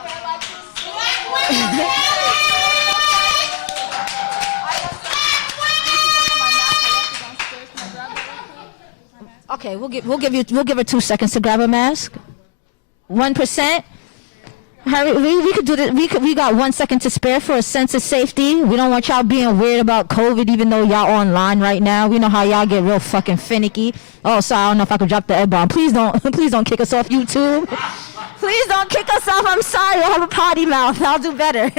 Okay, we'll give her 2 seconds to grab a mask. 1%. Hurry, we could do this. We got 1 second to spare for a sense of safety. We don't want y'all being weird about COVID, even though y'all online right now. We know how y'all get real fucking finicky. Oh, sorry, I don't know if I could drop the F-bomb. Please don't kick us off YouTube. Please don't kick us off. I'm sorry. I have a potty mouth. I'll do better.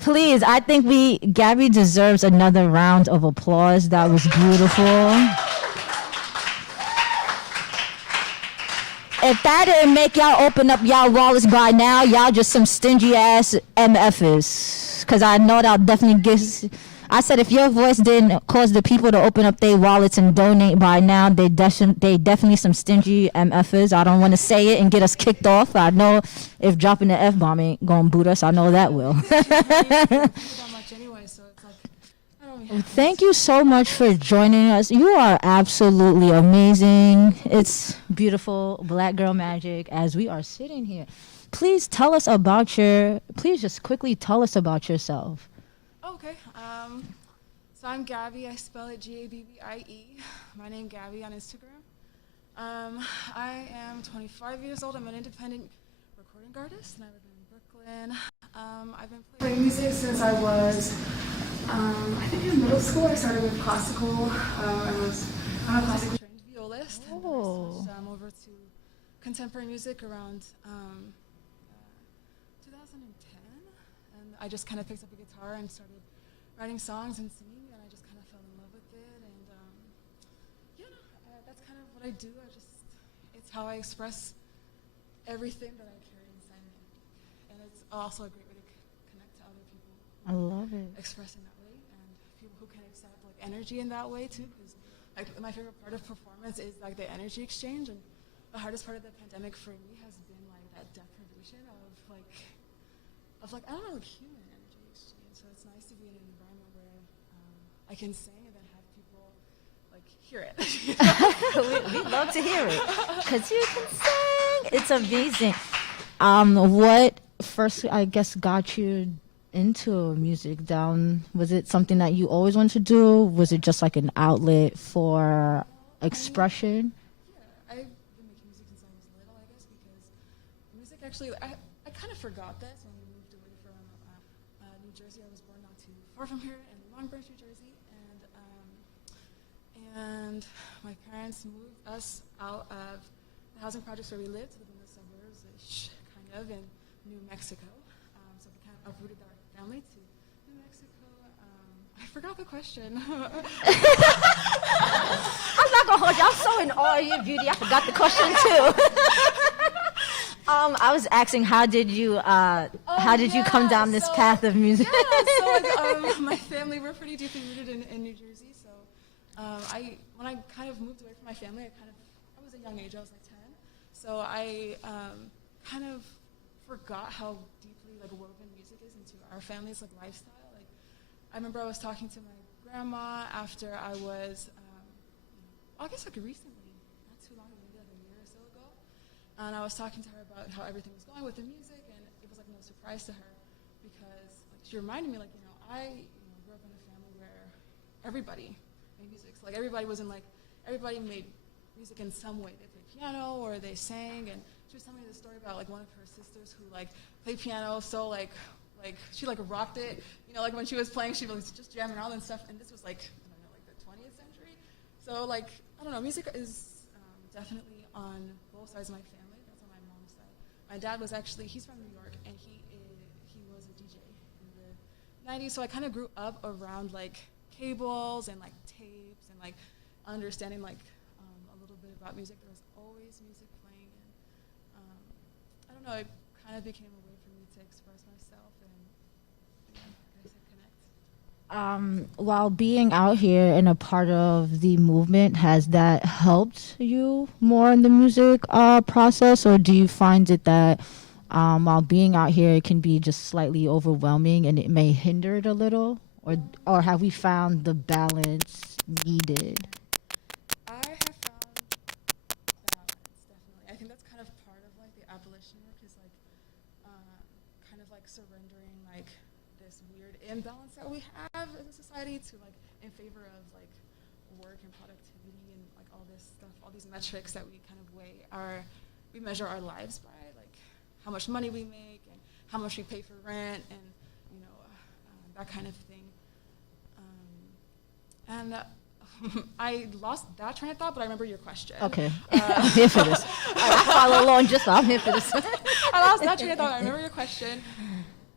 Please, I think Gabby deserves another round of applause. That was beautiful. If that didn't make y'all open up y'all wallets by now, y'all just some stingy ass MFers. Cause I know that'll definitely get. I said if your voice didn't cause the people to open up their wallets and donate by now, they definitely some stingy MFers. I don't want to say it and get us kicked off. I know if dropping the F-bomb ain't gonna boot us, I know that will. Thank you so much for joining us. You are absolutely amazing. It's beautiful Black girl magic as we are sitting here. Please tell us about please just quickly tell us about yourself. Okay. So I'm Gabby. I spell it Gabbie. My name Gabby on Instagram. I am 25 years old. I'm an independent recording artist, and I live in Brooklyn. I've been playing music since I was, I think in middle school. I started with classical. I'm a classical trained violist. And then I switched over to contemporary music around 2010. And I just kind of picked up a guitar and started writing songs and singing, and I just kind of fell in love with it. And that's kind of what I do. It's how I express everything that I carry inside me. And it's also a great way to connect to other people. I love it. Expressing that way, and people who can accept energy in that way too. Because my favorite part of performance is the energy exchange, and the hardest part of the pandemic for me has been that deprivation of I don't know, human energy exchange. So it's nice to be in an environment where I can sing and then have people hear it. We love to hear it because you can sing. It's amazing. What first, I guess, got you into music? Was it something that you always wanted to do? Was it just an outlet for expression? I've been making music since I was little, I guess, because music actually, I kind of forgot this when we moved away from New Jersey. I was born not too far from here in Long Branch, New Jersey, and my parents moved us out of the housing projects where we lived to live in the suburbs, kind of, in New Mexico. So we kind of uprooted our family to New Mexico. I forgot the question. I'm not gonna hold you. I'm so in awe of your beauty. I forgot the question too. I was asking, how did you come down this path of music? Yeah, so my family, we're pretty deeply rooted in New Jersey. So when I kind of moved away from my family, I was a young age. I was 10. So I kind of forgot how deeply like woven music is into our family's like lifestyle. Like, I remember I was talking to my grandma after I was, I guess like recently, not too long ago, maybe like a year or so ago, and I was talking to her about how everything was going with the music, and it was like no surprise to her because like she reminded me like I grew up in a family where everybody made music. So, like everybody made music in some way. They played piano or they sang, and she was telling me the story about like one of her sisters who like played piano so like she like rocked it, like when she was playing she was just jamming around and stuff, and this was like I don't know, like the 20th century. So like I don't know, music is definitely on both sides of my family. That's on my mom's side. My dad was he's from New York, and he was a DJ in the 90s, so I kind of grew up around like cables and like tapes and like understanding like a little bit about music. There was always music playing, and I don't know, it kind of became a way for me to express myself and I guess connect. While being out here and a part of the movement, has that helped you more in the music process, or do you find it that while being out here it can be just slightly overwhelming and it may hinder it a little, or have we found the balance needed? I have found balance, definitely. I think that's kind of part of like the abolition work is like kind of like surrendering like this weird imbalance that we have as a society to like in favor of like work and productivity and like all this stuff, all these metrics that we kind of we measure our lives by, like how much money we make and how much we pay for rent and that kind of thing. And I lost that train of thought, but I remember your question. Okay. I'm here for this. I follow along just so I'm here for this. I lost that train of thought. I remember your question.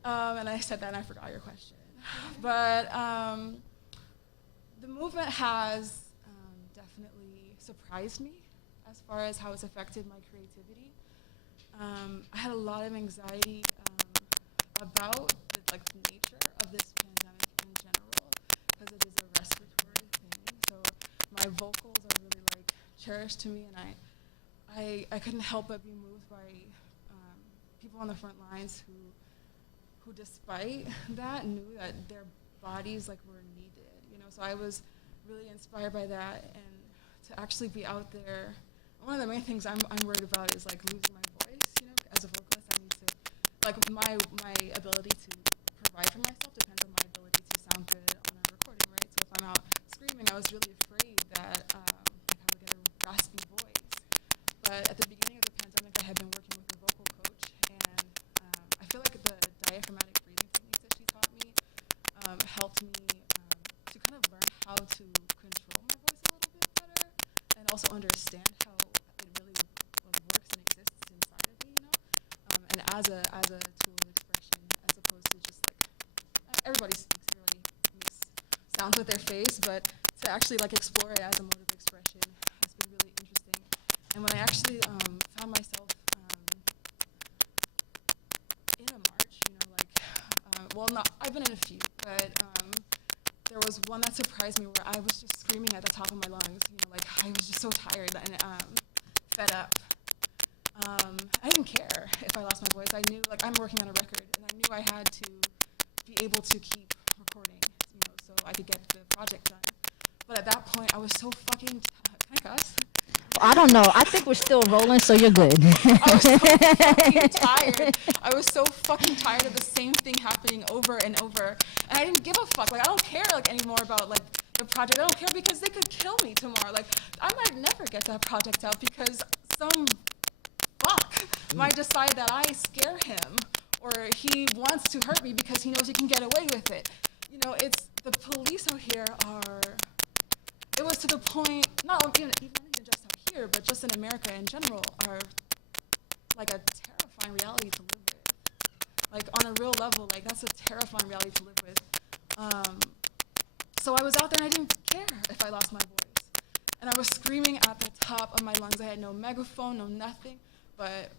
And I said that and I forgot your question. But the movement has definitely surprised me as far as how it's affected my creativity. I had a lot of anxiety about the nature of this pandemic in general, because it is a respiratory thing. So my vocals are really like cherished to me, and I couldn't help but be moved by people on the front lines who despite that knew that their bodies like were needed. So I was really inspired by that, and to actually be out there. One of the main things I'm worried about is like losing my voice. As a vocalist, I need to like my ability to provide for myself depends on my ability to sound good on a recording, right? So if I'm out screaming, I was really afraid that I would get a raspy voice. But at the beginning of the pandemic, I had been working with a vocal coach, and I feel like the diaphragmatic breathing techniques that she taught me helped me to kind of learn how to control my voice a little bit better, and also understand how it really works and exists inside of me, and as a tool of expression, as opposed to just like everybody speaks, everybody makes sounds with their face, but to actually like explore it as a mode of expression has been really interesting. And when I actually found myself in a march, I've been in a few, but there was one that surprised me where I was just screaming at the top of my lungs, I was just so tired and fed up. I didn't care if I lost my voice. I knew, I'm working on a record, and I knew I had to be able to keep recording, so I could get the project done. But at that point, I was so fucking can I cuss? I don't know. I think we're still rolling, so you're good. I was so fucking tired. I was so fucking tired of the same thing happening over and over, and I didn't give a fuck. I don't care anymore about the project. I don't care because they could kill me tomorrow. I might never get that project out because some fuck might decide that I scare him or he wants to hurt me because he knows he can get away with it. It's the police out here it was to the point, not even just out here, but just in America in general, are like a terrifying reality to live with. On a real level, that's a terrifying reality to live with. So I was out there and I didn't care if I lost my voice. And I was screaming at the top of my lungs. I had no megaphone, no nothing, but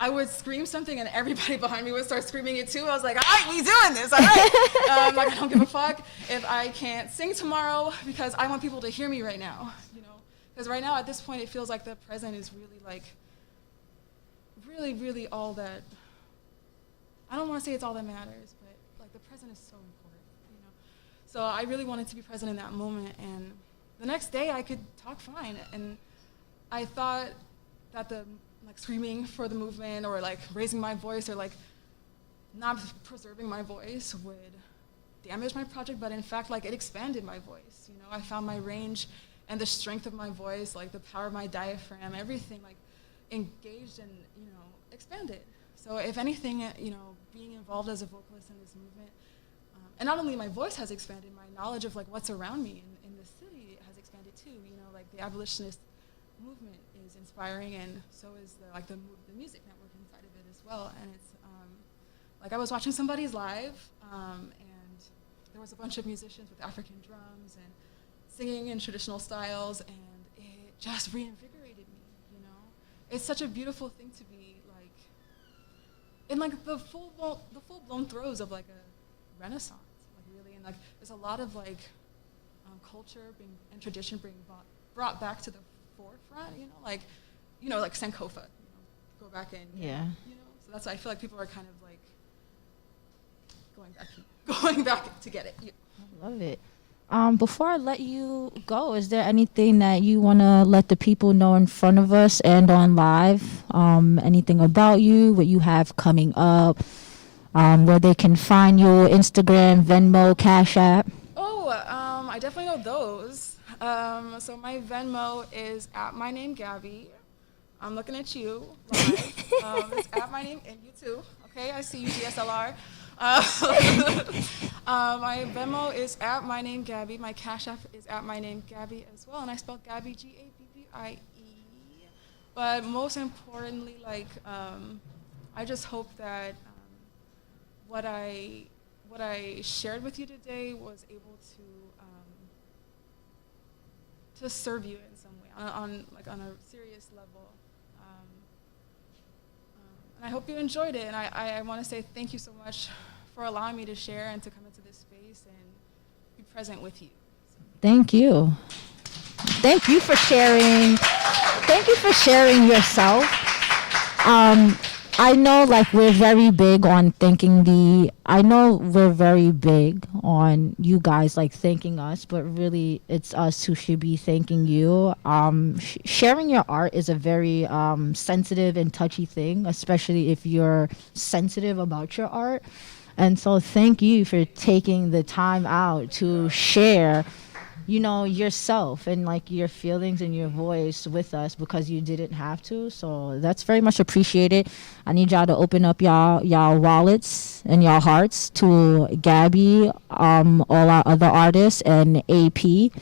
I would scream something and everybody behind me would start screaming it too. I was like, all right, we doing this, all right. I don't give a fuck if I can't sing tomorrow because I want people to hear me right now, Because right now at this point it feels like the present is really really, really all that. I don't want to say it's all that matters, but like the present is so important, you know. So I really wanted to be present in that moment, and the next day I could talk fine, and I thought that the like screaming for the movement or like raising my voice or like not preserving my voice would damage my project, but in fact, like it expanded my voice. You know, I found my range and the strength of my voice, like the power of my diaphragm, everything like engaged and, you know, expanded. So if anything, you know, being involved as a vocalist in this movement, and not only my voice has expanded, my knowledge of like what's around me in the city has expanded too. You know, like the abolitionist movement is inspiring, and so is the music network inside of it as well. And it's like I was watching somebody's live, and there was a bunch of musicians with African drums and singing in traditional styles, and it just reinvigorated me. You know, it's such a beautiful thing to be like in like the full blown throes of like a renaissance, like really, and like there's a lot of like culture and tradition being brought back to the forefront. You know, like Sankofa. You know, go back and Yeah. You know, so that's why I feel like people are kind of like going back to get it. Yeah. I love it. Before I let you go, is there anything that you want to let the people know in front of us and on live? Anything about you, what you have coming up, where they can find you, Instagram, Venmo, Cash App? Oh, I definitely know those. So my Venmo is at my name Gabby. I'm looking at you live. It's at my name, and you too. Okay, I see you, DSLR. My Venmo is at my name Gabby. My Cash App is at my name Gabby as well, and I spelled Gabby Gabbie. But most importantly, like I just hope that what I shared with you today was able to serve you in some way on a serious level. And I hope you enjoyed it, and I want to say thank you so much for allowing me to share and to come into this space and be present with you. Thank you. Thank you for sharing. Thank you for sharing yourself. I know like we're very big on we're very big on you guys like thanking us, but really it's us who should be thanking you. Sharing your art is a very sensitive and touchy thing, especially if you're sensitive about your art. And so thank you for taking the time out to share, you know, yourself and like your feelings and your voice with us, because you didn't have to. So that's very much appreciated. I need y'all to open up y'all wallets and y'all hearts to Gabby, all our other artists, and AP.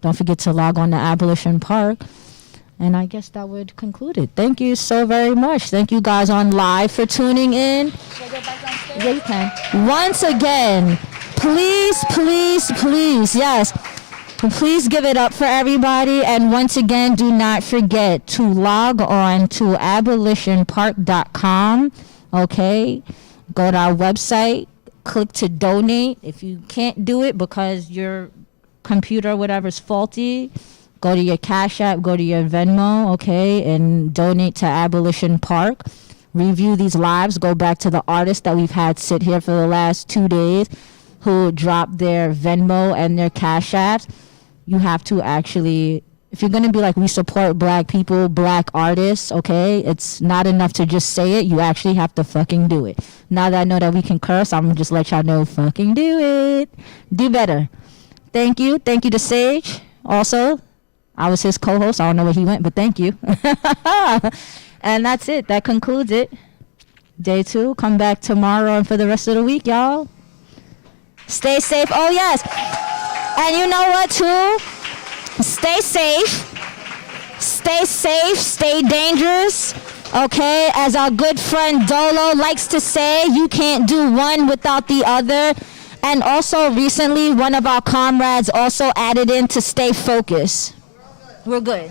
Don't forget to log on to Abolition Park. And I guess that would conclude it. Thank you so very much. Thank you guys on live for tuning in. Should I go back downstairs? Yeah, you can. Once again, please, please, please, yes. Please give it up for everybody. And once again, do not forget to log on to abolitionpark.com. Okay? Go to our website. Click to donate. If you can't do it because your computer or whatever is faulty, go to your Cash App, go to your Venmo, okay, and donate to Abolition Park. Review these lives. Go back to the artists that we've had sit here for the last 2 days who dropped their Venmo and their Cash Apps. You have to actually, if you're going to be like, we support black people, black artists, okay, it's not enough to just say it. You actually have to fucking do it. Now that I know that we can curse, I'm going to just let y'all know, fucking do it. Do better. Thank you. Thank you to Sage. Also, I was his co-host. I don't know where he went, but thank you. And that's it. That concludes it. Day 2. Come back tomorrow and for the rest of the week, y'all. Stay safe. Oh, yes. And you know what, too? Stay safe. Stay safe. Stay dangerous. Okay? As our good friend Dolo likes to say, you can't do one without the other. And also, recently, one of our comrades also added in to stay focused. We're good.